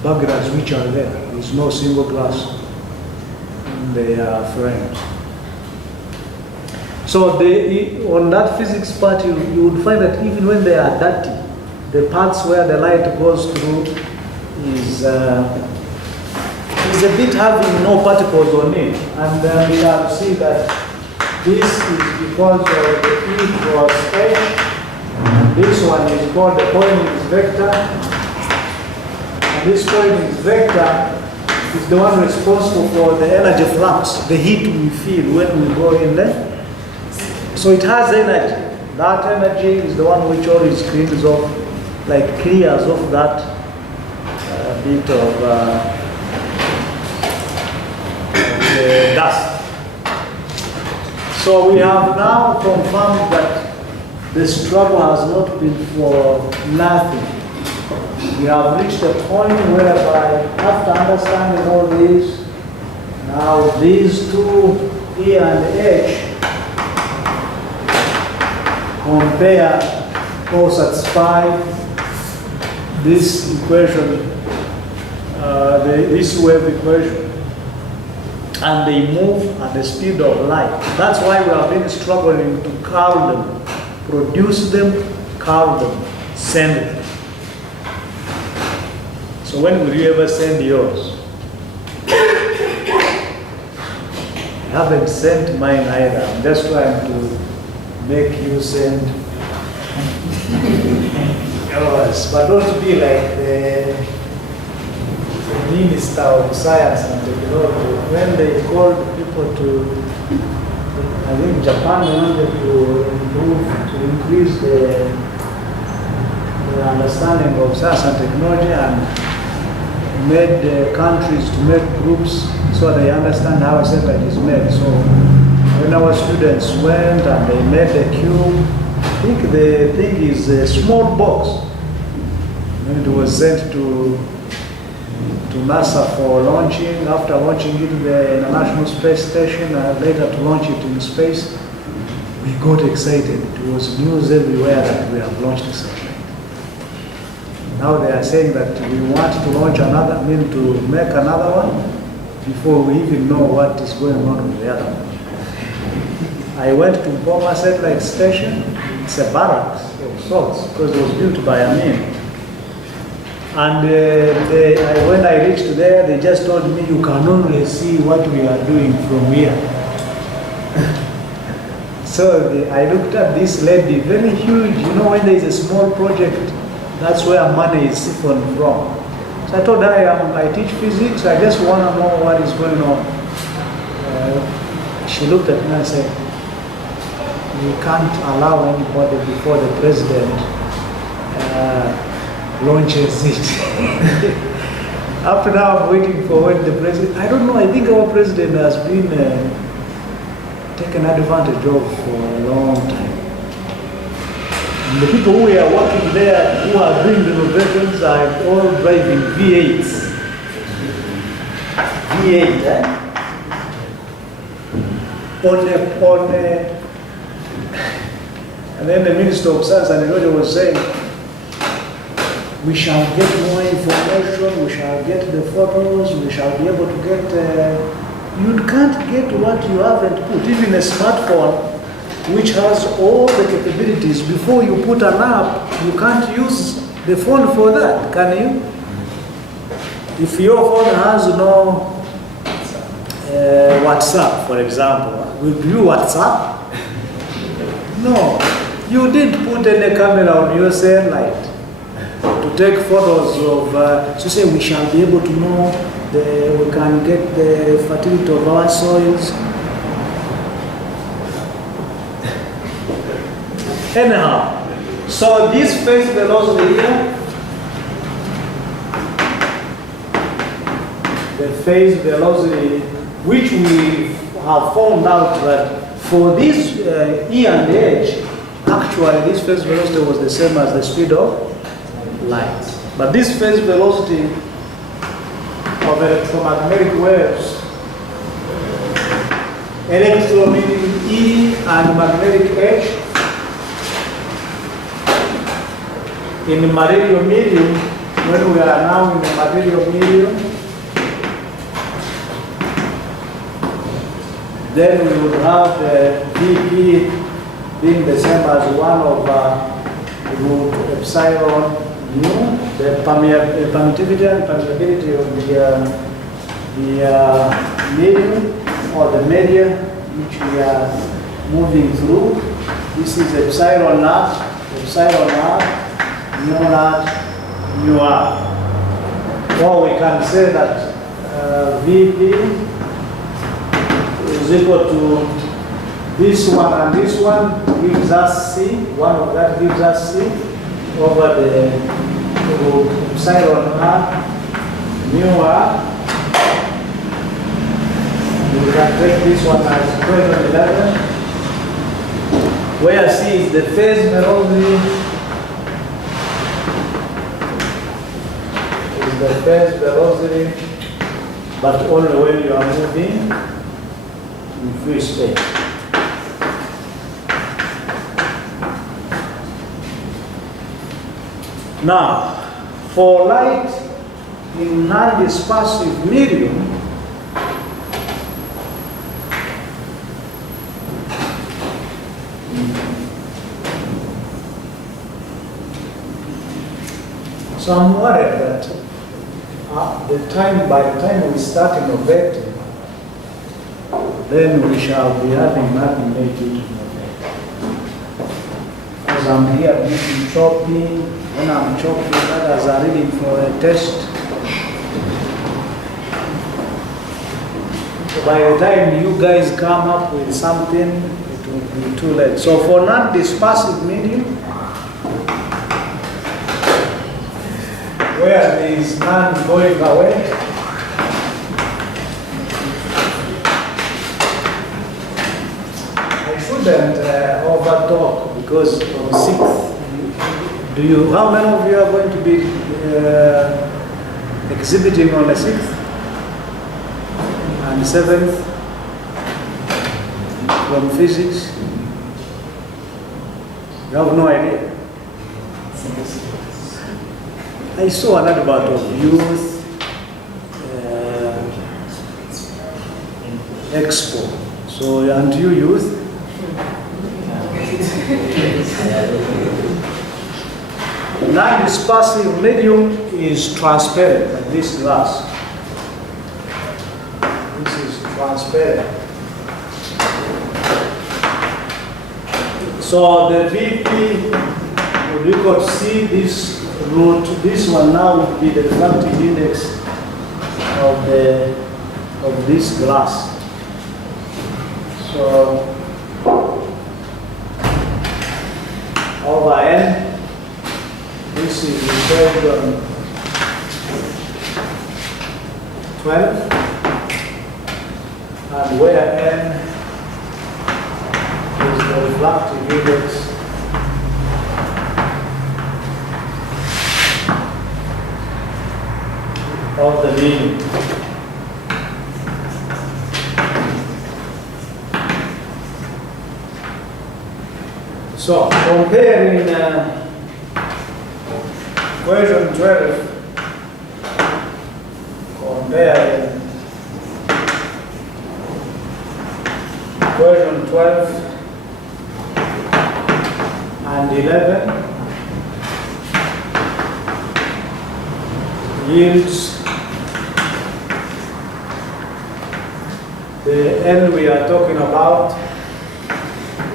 burglars which are there. There is no single glass. They are frames. So on that physics part, you would find that even when they are dirty, the parts where the light goes through is a bit having no particles on it. And we have seen that this is because of the E cross H. This one is called the Poynting vector. And this Poynting vector is the one responsible for the energy flux, the heat we feel when we go in there. So it has energy. That energy is the one which always cleans off, like clears off that bit of the dust. So we have now confirmed that the struggle has not been for nothing. We have reached a point whereby, after understanding all this, now these two, E and H, compare or satisfy this equation, this wave equation, and they move at the speed of light. That's why we have been struggling to curl them, produce them, curl them, send them. So when will you ever send yours? I haven't sent mine either. I'm just trying to make you send yours. But don't be like the Minister of Science and Technology. When they called people to I think Japan wanted to improve, to increase the understanding of science and technology, and made countries to make groups so they understand how a satellite is made. So when our students went and they made the cube, I think the thing is a small box. And it was sent to NASA for launching. After launching it to the International Space Station, and later to launch it in space, we got excited. It was news everywhere that we have launched a satellite. Now they are saying that we want to launch another, to make another one before we even know what is going on with the other one. I went to Mpoma Satellite Station. It's a barracks of sorts because it was built by Amin. And when I reached there, they just told me, you can only see what we are doing from here. So I looked at this lady, very huge. You know, when there is a small project, that's where money is siphoned from. So I told her, I teach physics, I just want to know what is going on. She looked at me and said, we can't allow anybody before the president launches it. Up to now, I'm waiting for when the president, I don't know, I think our president has been taken advantage of for a long time. And the people who are working there, who are doing renovations, are all driving V8s. V8, eh? And then the Minister of Science and Technology was saying, we shall get more information, we shall get the photos, we shall be able to get, you can't get what you haven't put. Even a smartphone, which has all the capabilities, before you put an app, you can't use the phone for that, can you? If your phone has no WhatsApp, for example, will you WhatsApp? No, you didn't put any camera on your satellite to take photos of, so say we shall be able to know, we can get the fertility of our soils. Anyhow, so this phase velocity here, the phase velocity, which we have found out that for this E and H, actually this phase velocity was the same as the speed of light. But this phase velocity of electromagnetic waves, electro meaning E and magnetic H, in the material medium, when we are now in the material medium, then we would have the Vp being the same as 1 over root epsilon mu, the permittivity and permeability of the medium or the media which we are moving through. This is epsilon naught, mu naught, mu r. Or we can say that Vp is equal to this one, and this one gives us C, one of that gives us C over the epsilon r, mu r. We can take this one as equation 11, where C is the phase velocity, but only when you are moving in free space. Now, for light in non-dispersive medium, so I'm worried that by the time we start innovating, then we shall be having nothing make it innovate. As I'm here making chopping, when I'm chopping, others are reading for a test. by the time you guys come up with something, it will be too late. So for non-dispersive medium, where there is none going away, I shouldn't over talk because on 6th, how many of you are going to be exhibiting on the 6th and 7th from physics? You have no idea. I saw an advert of youth expo. So aren't you youth? Non-dispersive medium is transparent, like this glass. This is transparent. So the VP, you could see this root. This one now would be the refractive index of this glass. So over N. This is referred on 12, and where N is the refractive index of the medium. So comparing equation 12, comparing equation 12 and 11 yields the N we are talking about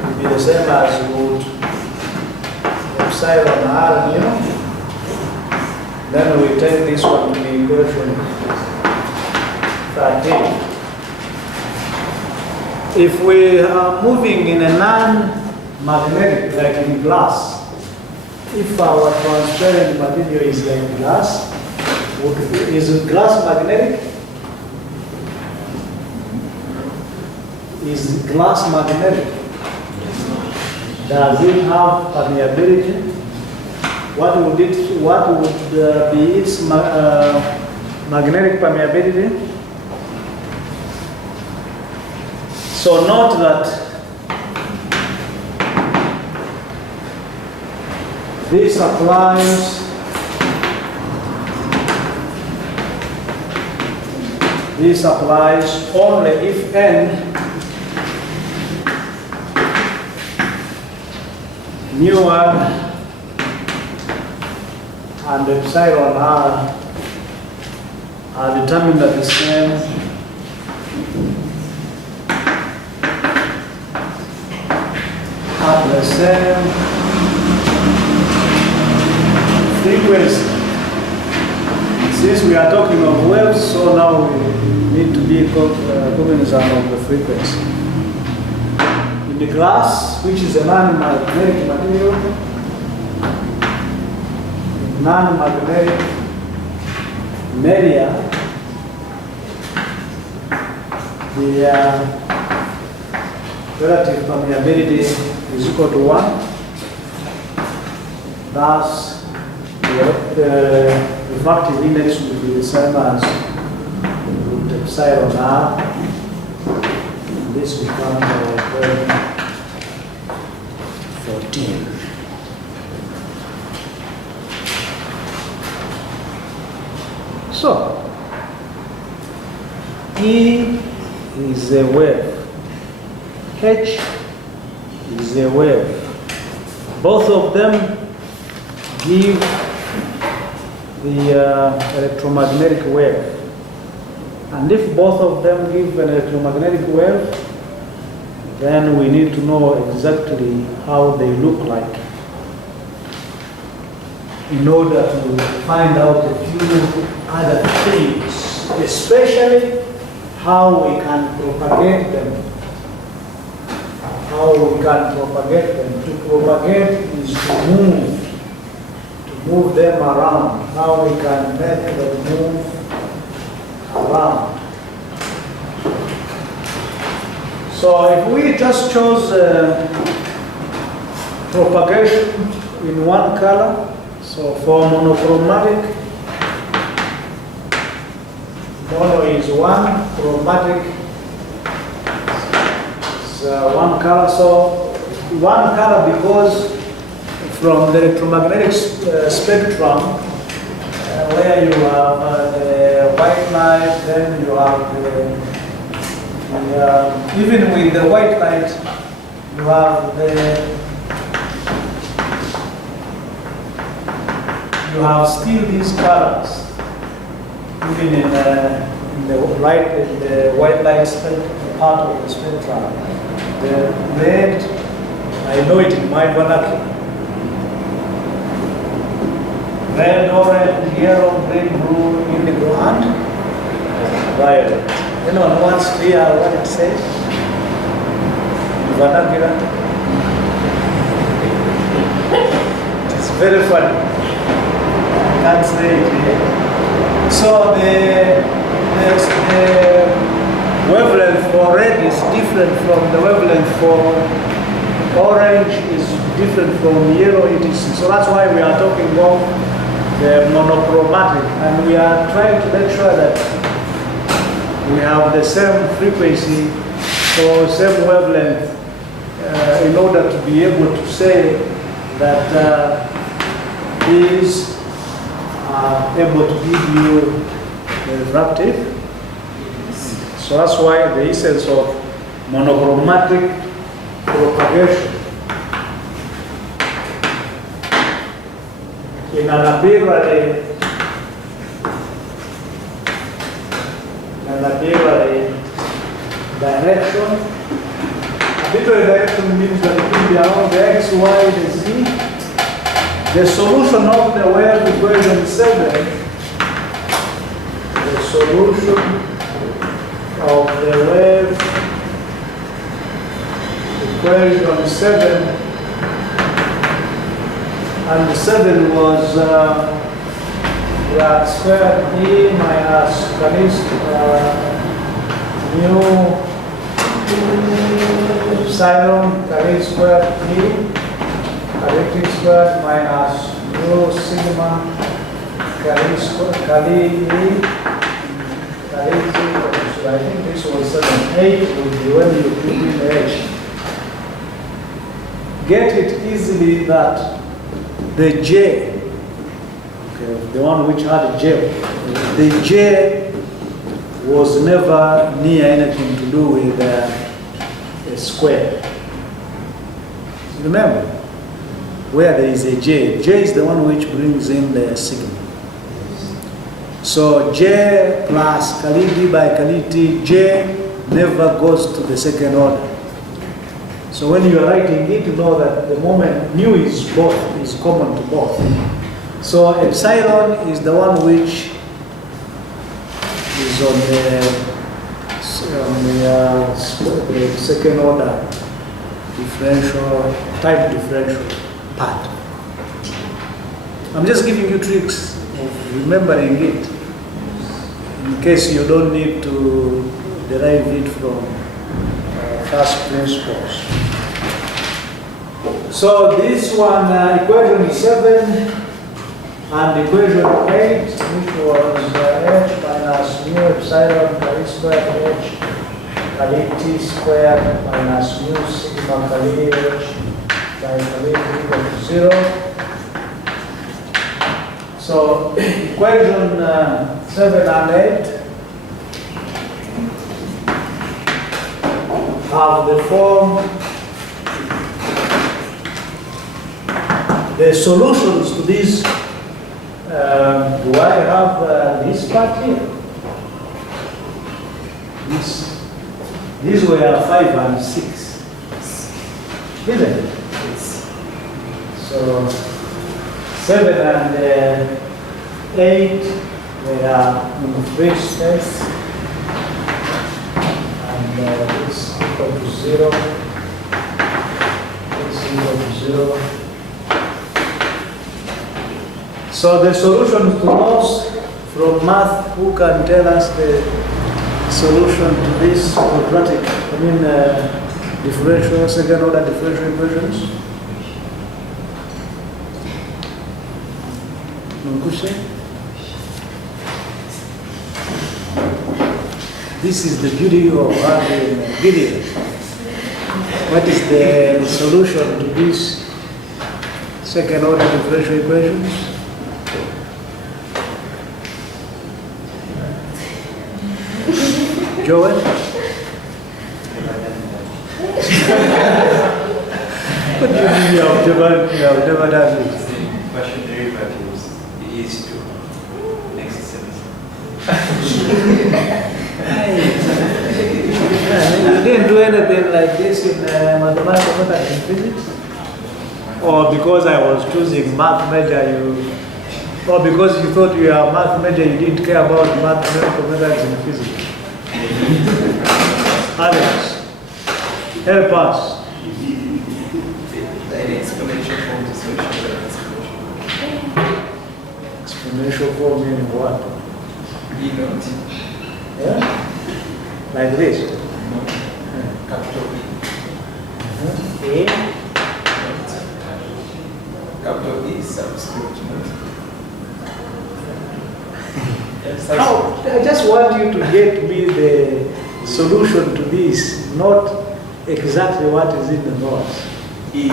will be the same as root epsilon r nu. Then we take this one to the equation 13. If we are moving in a non-magnetic, like in glass, if our transparent material is like glass, is glass magnetic? Is glass magnetic? Does it have permeability? What would be its magnetic permeability? So note that this applies only if N mu r and epsilon r are determined at the same frequency. Since we are talking of waves, so now we need to be cognizant of the frequency. In the glass, which is a non-magnetic material, non-magnetic media, the relative permeability is equal to 1. Thus, the refractive index will be the same as root epsilon r. This becomes our equation 14. So, E is a wave, H is a wave. Both of them give the electromagnetic wave. And if both of them give an electromagnetic wave, then we need to know exactly how they look like in order to find out a few other things, especially how we can propagate them. How we can propagate them. To propagate is to move them around. How we can make them move around. So if we just chose propagation in one color, so for monochromatic, mono is one, chromatic is one color. So one color because from the electromagnetic spectrum, where you have the white light, then you have even with the white light, you have still these colors, even in the white light part of the spectrum. The red, I know it in my vernacular. Red, orange, yellow, green, blue, indigo, and violet. Anyone wants to hear what it says? Vernacular. It's very funny. I can't say it here. So the wavelength for red is different from the wavelength for orange, is different from yellow. It is so that's why we are talking about the monochromatic, and we are trying to make sure that we have the same frequency or same wavelength in order to be able to say that these are able to give you the refractive. So that's why the essence of monochromatic propagation. In an arbitrary direction. Arbitrary direction means that it will be around the x, y, and z. The solution of the wave equation 7, the solution of the wave equation 7, and the 7 was squared E minus mu epsilon squared E squared minus mu sigma kali E. I think this was 7. 8 would be when you put in H. Get it easily that the J, okay, the one which had a J, the J was never near anything to do with a square. Remember, where there is a J, J is the one which brings in the sigma. So J plus Kali D by Kali T, J never goes to the second order. So when you are writing it, you know that the moment mu is both, is common to both. So epsilon is the one which is on the second order differential, type differential part. I'm just giving you tricks of remembering it in case you don't need to derive it from first principles. So this one, equation 7 and equation 8, which was h minus mu epsilon kali squared h kali t squared minus mu sigma kali h by kali equal to 0. So equation 7 and 8 have the form, the solutions to these. Do I have this part here? These were 5 and 6, isn't it? Yes. So 7 and 8 were in free space. this equal to 0. X equal to 0. So the solution to those from math, who can tell us the solution to this quadratic, differential, second order differential equations? Nungushe? This is the beauty of having a video. What is the solution to these second order differential equations? Joel? What do you mean you have never done this? Partial derivatives is to next semester. You didn't do anything like this in mathematics and physics? Or because I was choosing math major, or because you thought you are a math major, you didn't care about mathematical methods in physics? Alex, help us. The exponential form is Exponential form meaning what? E naught. Yeah? Like this? Capital E. A? Capital E subscript naught. Now, I just want you to get me the solution to this, not exactly what is in the notes. E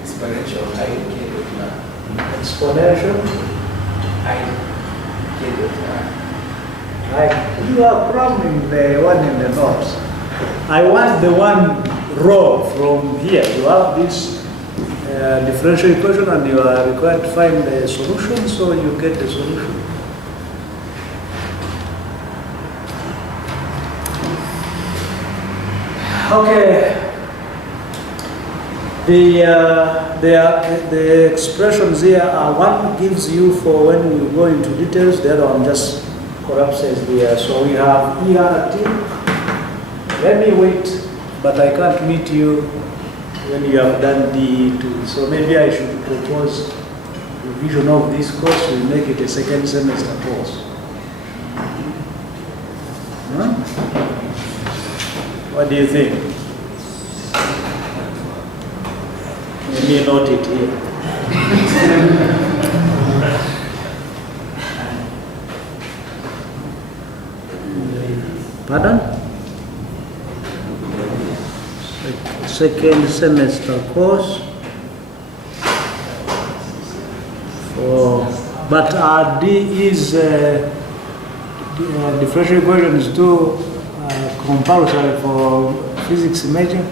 exponential I k dot r. Exponential? I k dot r. You are programming the one in the notes. I want the one row from here. You have this differential equation and you are required to find the solution, so you get the solution. Okay. The expressions here are, one gives you for when you go into details, the other one just collapses there. So we have ERT. Let me wait, but I can't meet you when you have done D2. So maybe I should propose revision of this course. We'll make it a second semester course. Huh? What do you think? Let me note it here. Pardon? Second semester course. But D is differential equations too compulsory for physics major.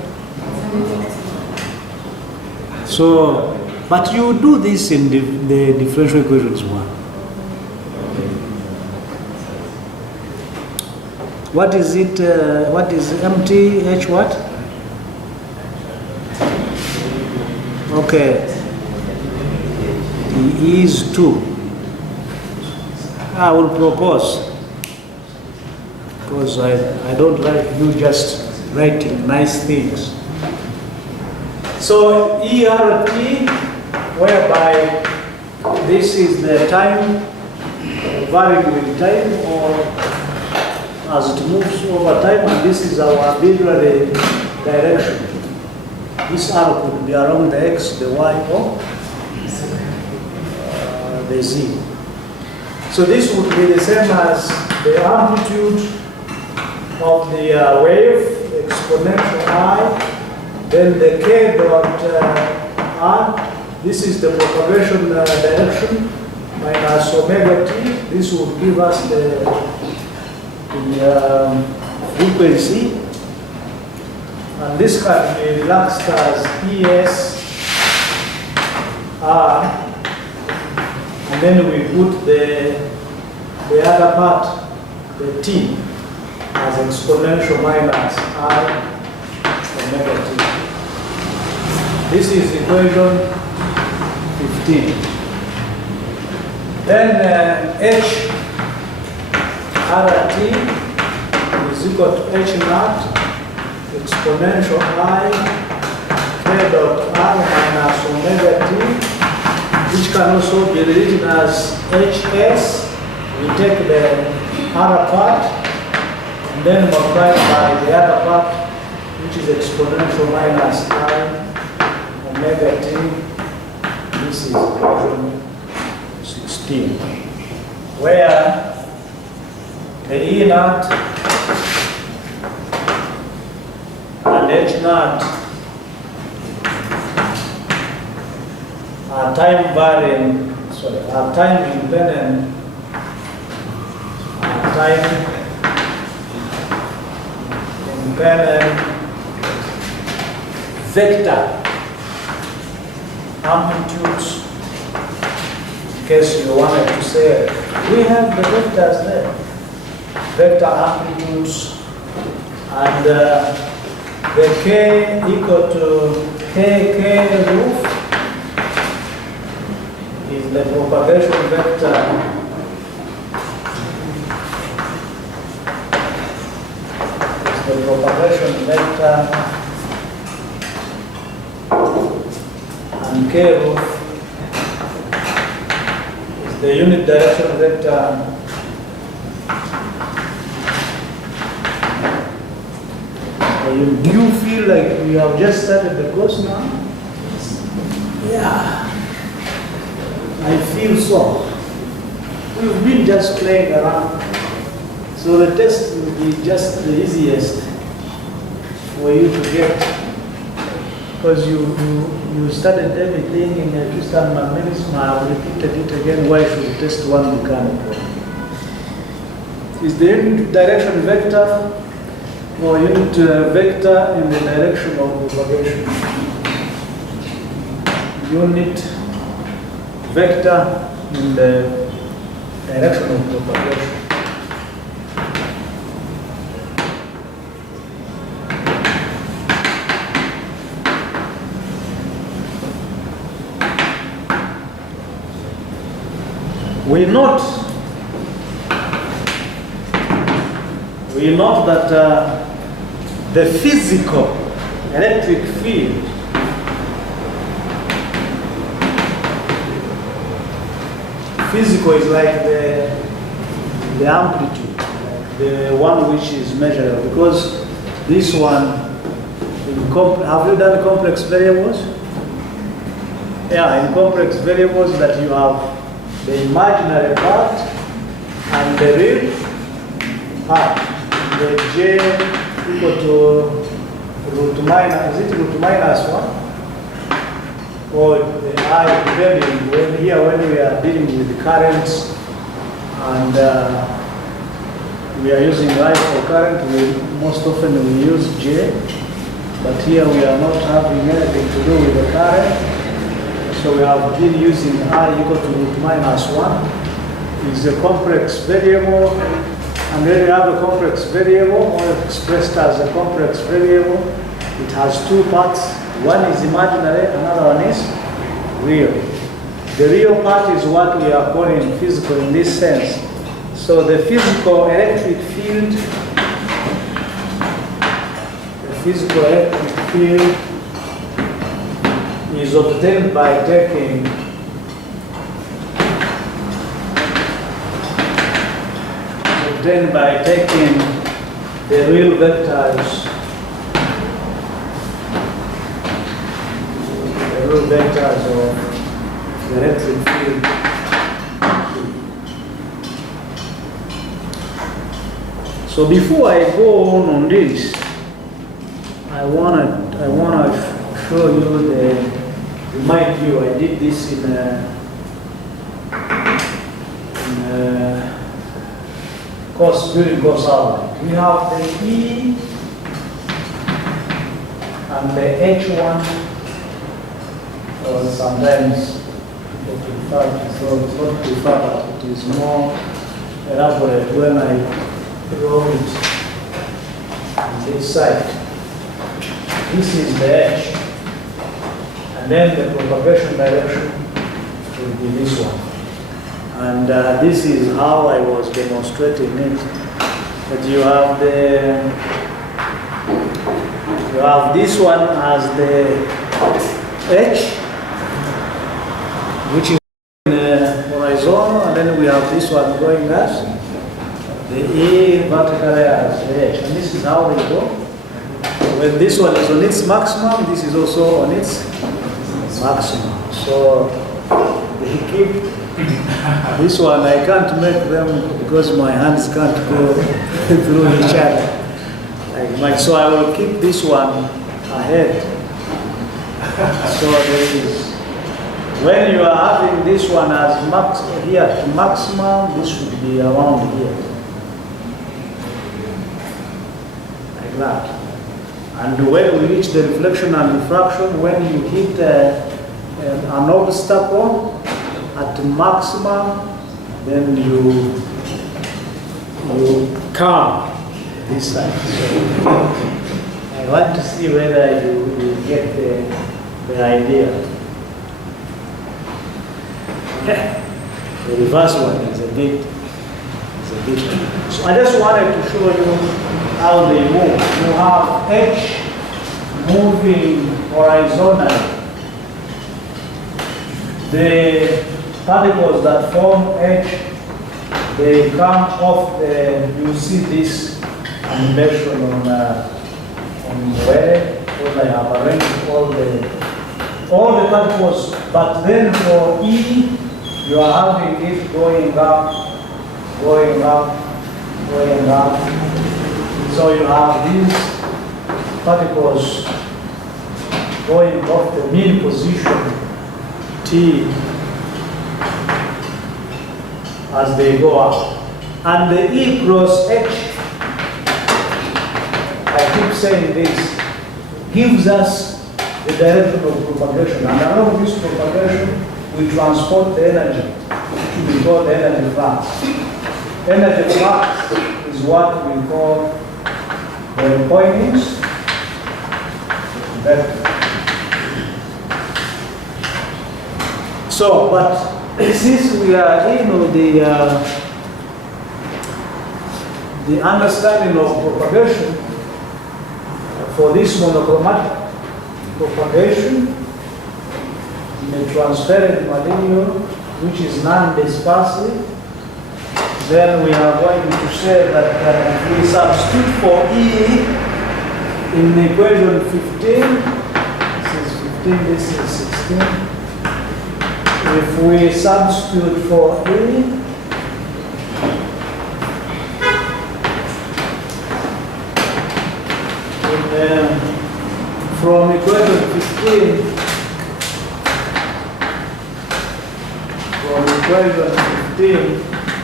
So, but you do this in the differential equations one. What is it? What is MTH what? Okay. E is 2. I will propose, because I don't like you just writing nice things. So ERT, whereby this is the time varying with time or as it moves over time, and this is our arbitrary direction. This R could be around the X, the Y, or the Z. So this would be the same as the amplitude of the wave, exponential I, then the K dot R. This is the propagation direction minus omega t. This would give us the frequency. And this can be relaxed as ES R. And then we put the other part, the T, as exponential minus I omega t. This is equation 15. Then H RT is equal to H naught exponential I K dot R minus omega T, which can also be written as HS. We take the other part and then multiply by the other part, which is exponential minus I omega T. This is equation 16, where the E naught and H naught are time varying, are time independent, vector amplitudes. In case you wanted to say, we have the vectors there, vector amplitudes, and the K equal to KK roof is the propagation vector. The propagation vector, and K roof is the unit direction vector. Do you feel like we have just started the course now? Yeah, I feel so. We've been just playing around. So the test will be just the easiest for you to get, because you studied everything in electricity magnetism. I have repeated it again. Why should you test one mechanical? Is the unit direction vector or unit vector in the direction of propagation? Unit vector in the direction of propagation. We note that the physical electric field is like the amplitude, like the one which is measurable, because this one, have you done complex variables? Yeah, in complex variables that you have the imaginary part and the real part. The J equal to root minus, is it root minus 1? Or the I, depending, when we are dealing with the currents and we are using I for current, most often we use J, but here we are not having anything to do with the current. So we have been using I equal to root minus 1. Is a complex variable, and then we have a complex variable, or expressed as a complex variable. It has two parts. One is imaginary, another one is real. The real part is what we are calling physical in this sense. So the physical electric field, is obtained by taking the real vectors, of the electric field. So before I go on this, I wanna show you remind you, I did this in during course hour. We have the E and the H1, or sometimes it's not preferred, but it is more elaborate when I draw it on this side. This is the H, and then the propagation direction will be this one. And this is how I was demonstrating it But you have this one as the H, which is horizontal, and then we have this one going as the E vertically as the H, and this is how they go. When this one is on its maximum, this is also on its maximum. So they keep this one. I can't make them because my hands can't go through each other. So I will keep this one ahead. So there is. When you are having this one as here to maximum, this should be around here. Like that. And when we reach the reflection and refraction, when you hit an obstacle at maximum, then you come this side. So I want to see whether you get the idea. The reverse one is a bit. So I just wanted to show you how they move. You have H moving horizontally. The particles that form H, they come off you see this animation on where I have arranged all the particles, but then for E, you are having it going up. So you have these particles going off the mean position T as they go up. And the E cross H, I keep saying this, gives us the direction of propagation. And along this propagation, we transport the energy, which we call the energy flux. Energy flux is what we call the Poynting's vector. So, but since we are in the understanding of propagation, for this monochromatic propagation in a transparent material, which is non-dispersive, then we are going to say that if we substitute for E in the equation 15, this is 15, this is 16. If we substitute for E, from equation 15,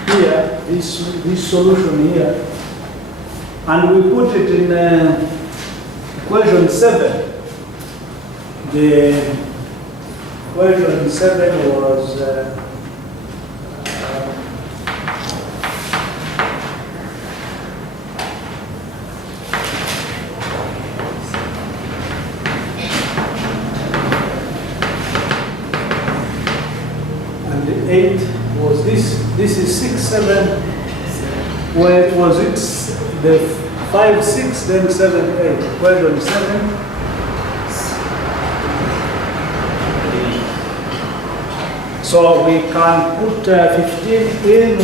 here, this solution here, and we put it in equation 7. The equation 7 was and the 8 was this is 6, 7, where it was the 5, 6, then 7, 8. Equation 7. So we can put 15 in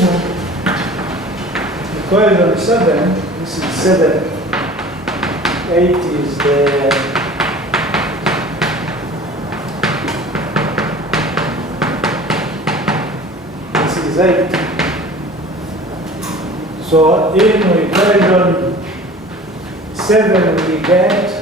equation 7. This is 7. 8 is the is 8. So in equation 7 we get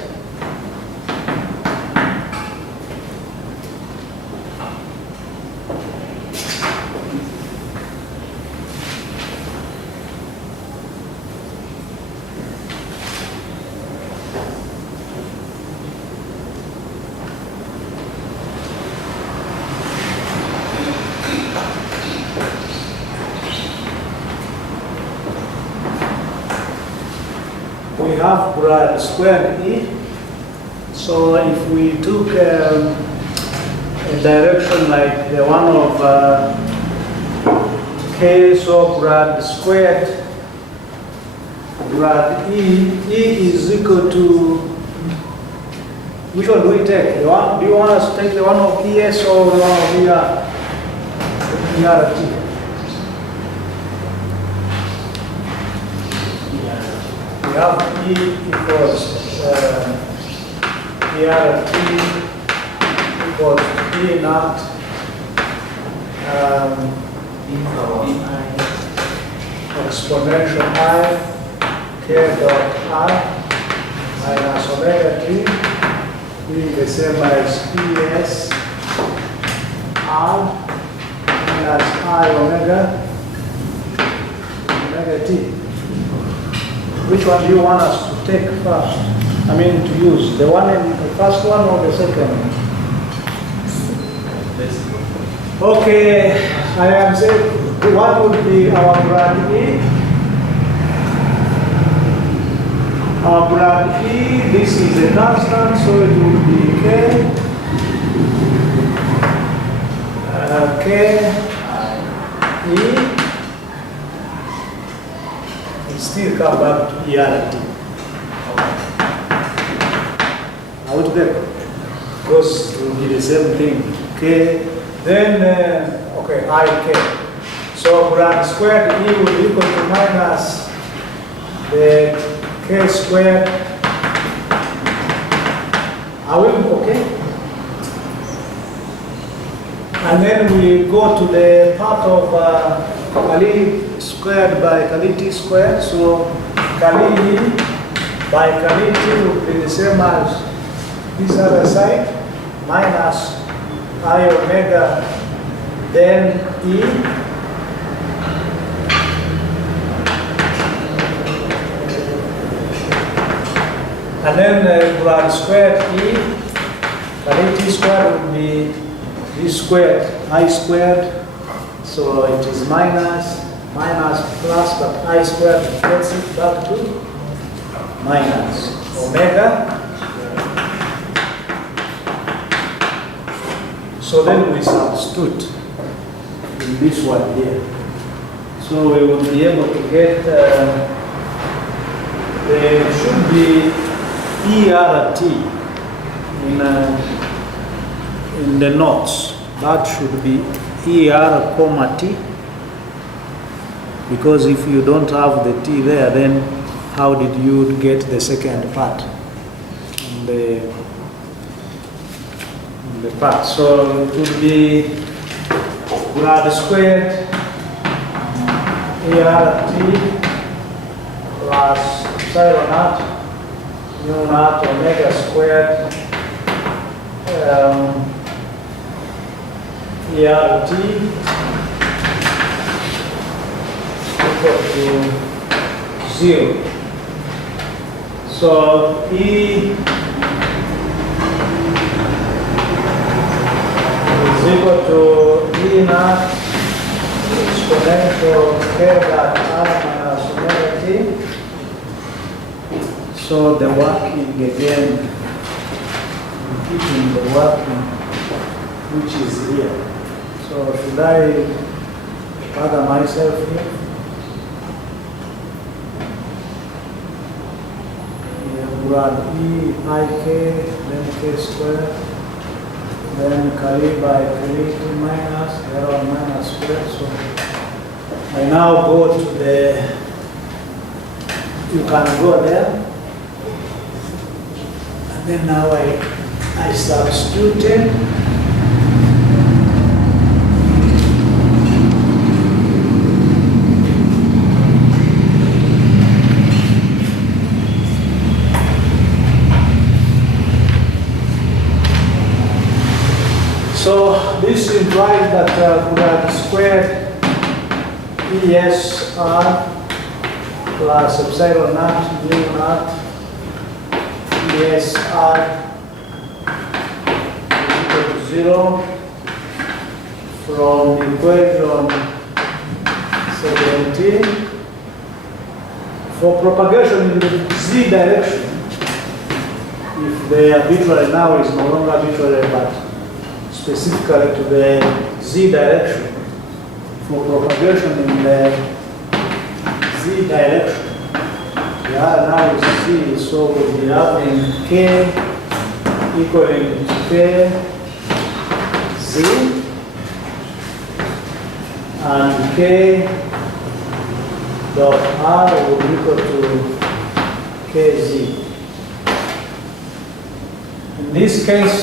half Brad squared E. So if we took a direction like the one of K, so Brad squared grad E is equal to, which one do we take? The one, do you want us to take the one of ES or the one of ERT? We have E equals ERT equals E naught exponential I k dot R minus omega t being the same as ES R minus I omega t. Which one do you want us to take first? I mean to use the one in the first one or the second one? Okay, I am saying what would be our grad E? Our grad E, this is a constant, so it would be K E. It still come back to ERT. Now it goes to be the same thing. K. Then, okay, IK. So grad squared E will be equal to minus the K squared. Are we okay? And then we go to the part of Kali squared by Kali T squared. So Kali E by Kali T will be the same as this other side, minus I omega then E and then grad squared E, Kali T squared would be this squared, I squared, so it is minus plus, but I squared gets it back to minus omega. So then we substitute in this one here. So we will be able to get, there should be ERT in the notes. That should be ER comma T. Because if you don't have the T there, then how did you get the second part? The part. So it would be grad squared ERT plus epsilon naught mu naught omega squared ERT equal to 0. So E is equal to E naught exponential k dot R minus omega t. So the working again, repeating the working which is here. So should I bother myself here? Grad E I k, then k squared. Then Kali by Kali T minus, there are minus squared. So I now go to the, you can go there. And then now I substitute it. So this implies that grad squared ESR plus epsilon naught mu naught ESR is equal to 0 from equation 17. For propagation in the z direction, if the arbitrary now is no longer arbitrary but specifically to the z direction, for propagation in the z direction, Yeah, now you see, so we'll be having K equaling to K Z and K dot R will be equal to Kz. In this case,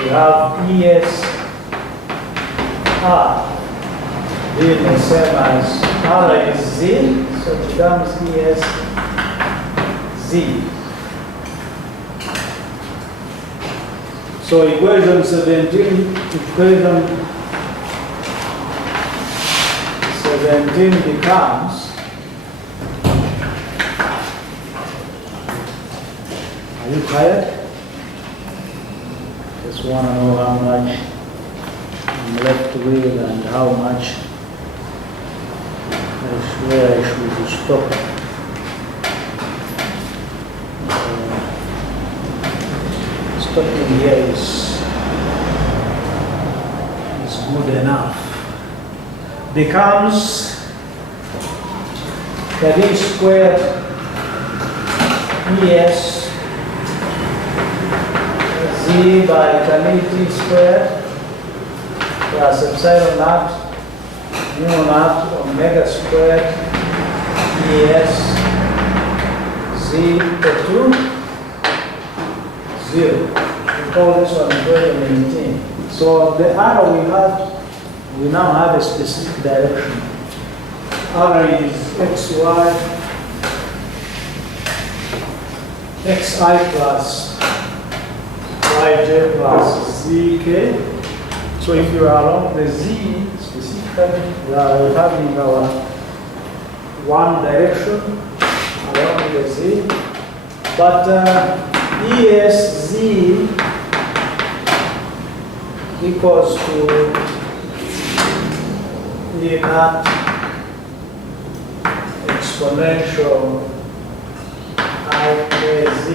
we have ES R being the same as R is Z, so it becomes ES Z. So equation 17 becomes, are you tired? Just want to know how much I'm left with and how much where I should stop. Stopping here is good enough. Becomes KD squared ES Z by KD squared plus epsilon naught mu naught omega squared ES Z equal to 0. We call this one equation 18. So the arrow we now have a specific direction. R is xy, xi plus yj plus zk. So if you are along the z specifically, we are having our one direction along the z. But ESZ equals to E naught exponential IKZ,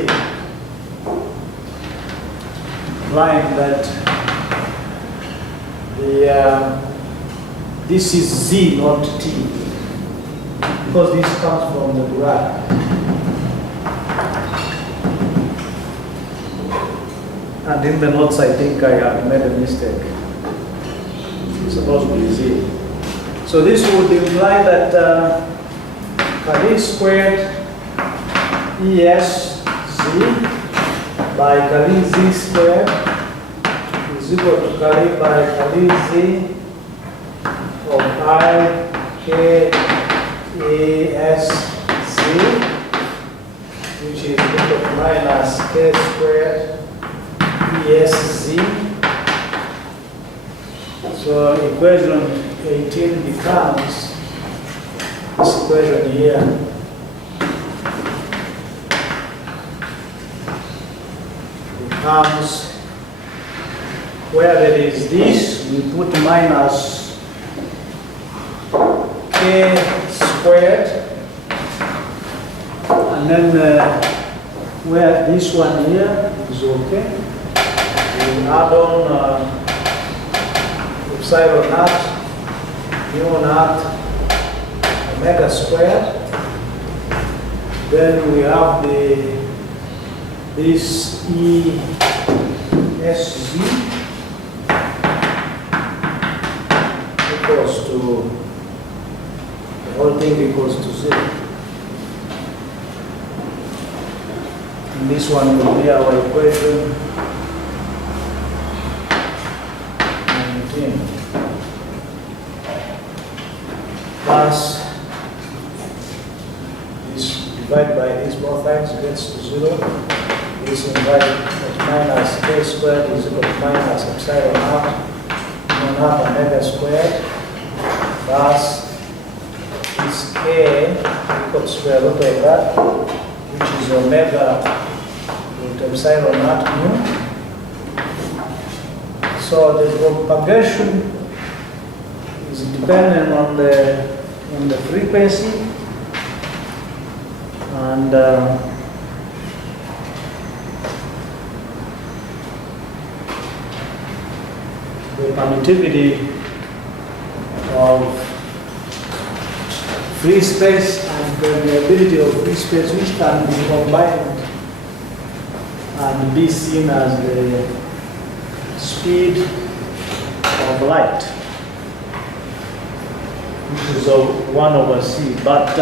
implying that this is Z, not T, because this comes from the graph. And in the notes, I think I have made a mistake. It's supposed to be Z. So this would imply that KD squared ES Z by KD Z squared is equal to KD by KD Z of I K A S Z, which is equal to minus K squared ESZ. So equation 18 becomes this equation here. Becomes where there is this, we put minus K squared, and then where this one here is okay. We add on epsilon naught, mu naught, omega squared. Then we have this ESZ equals to, the whole thing equals to 0. And this one will be our equation 19. Plus this divided by this both sides gets to 0. This divided minus k squared is equal to minus epsilon naught mu naught omega squared plus this k equal to square root of that, which is omega root epsilon naught mu. So the propagation is dependent on the frequency, and the permittivity of free space and permeability of free space, which can be combined and be seen as the speed of light, which is 1/c. But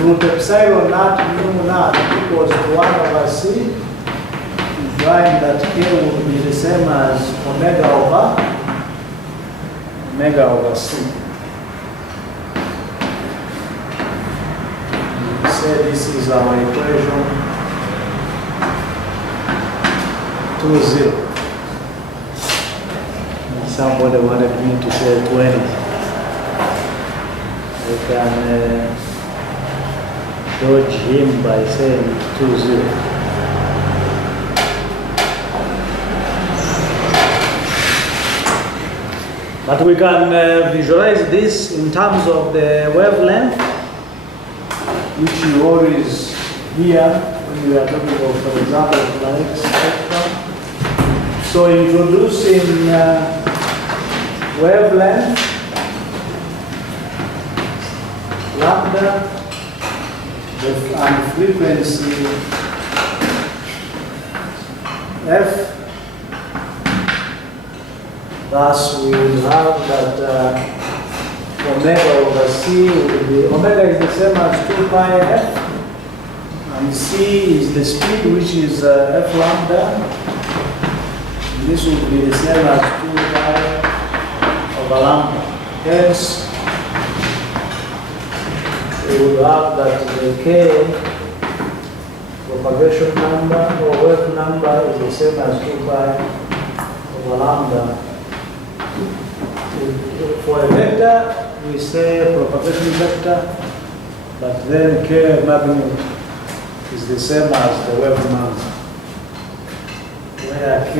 root epsilon naught mu naught equals to 1/c, implying that k will be the same as omega over c. We say this is our equation 2-0. Somebody wanted me to say 20. We can dodge him by saying 2-0. But we can visualize this in terms of the wavelength, which you always hear when we are talking about, for example, like spectrum. So introducing wavelength, lambda, and frequency f. Thus, we will have that omega over c will be, omega is the same as 2 pi f, and c is the speed, which is f lambda. And this will be the same as 2 pi over lambda. Hence, we will have that the k propagation number or wave number is the same as 2 pi over lambda. For a vector, we say propagation vector, but then k magnitude is the same as the wave number, where k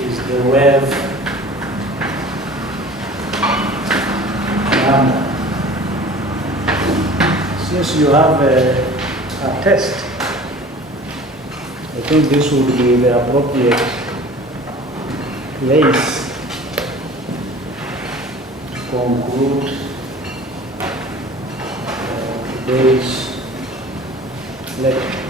is the wave number. Since you have a test, I think this would be the appropriate place to conclude today's lecture.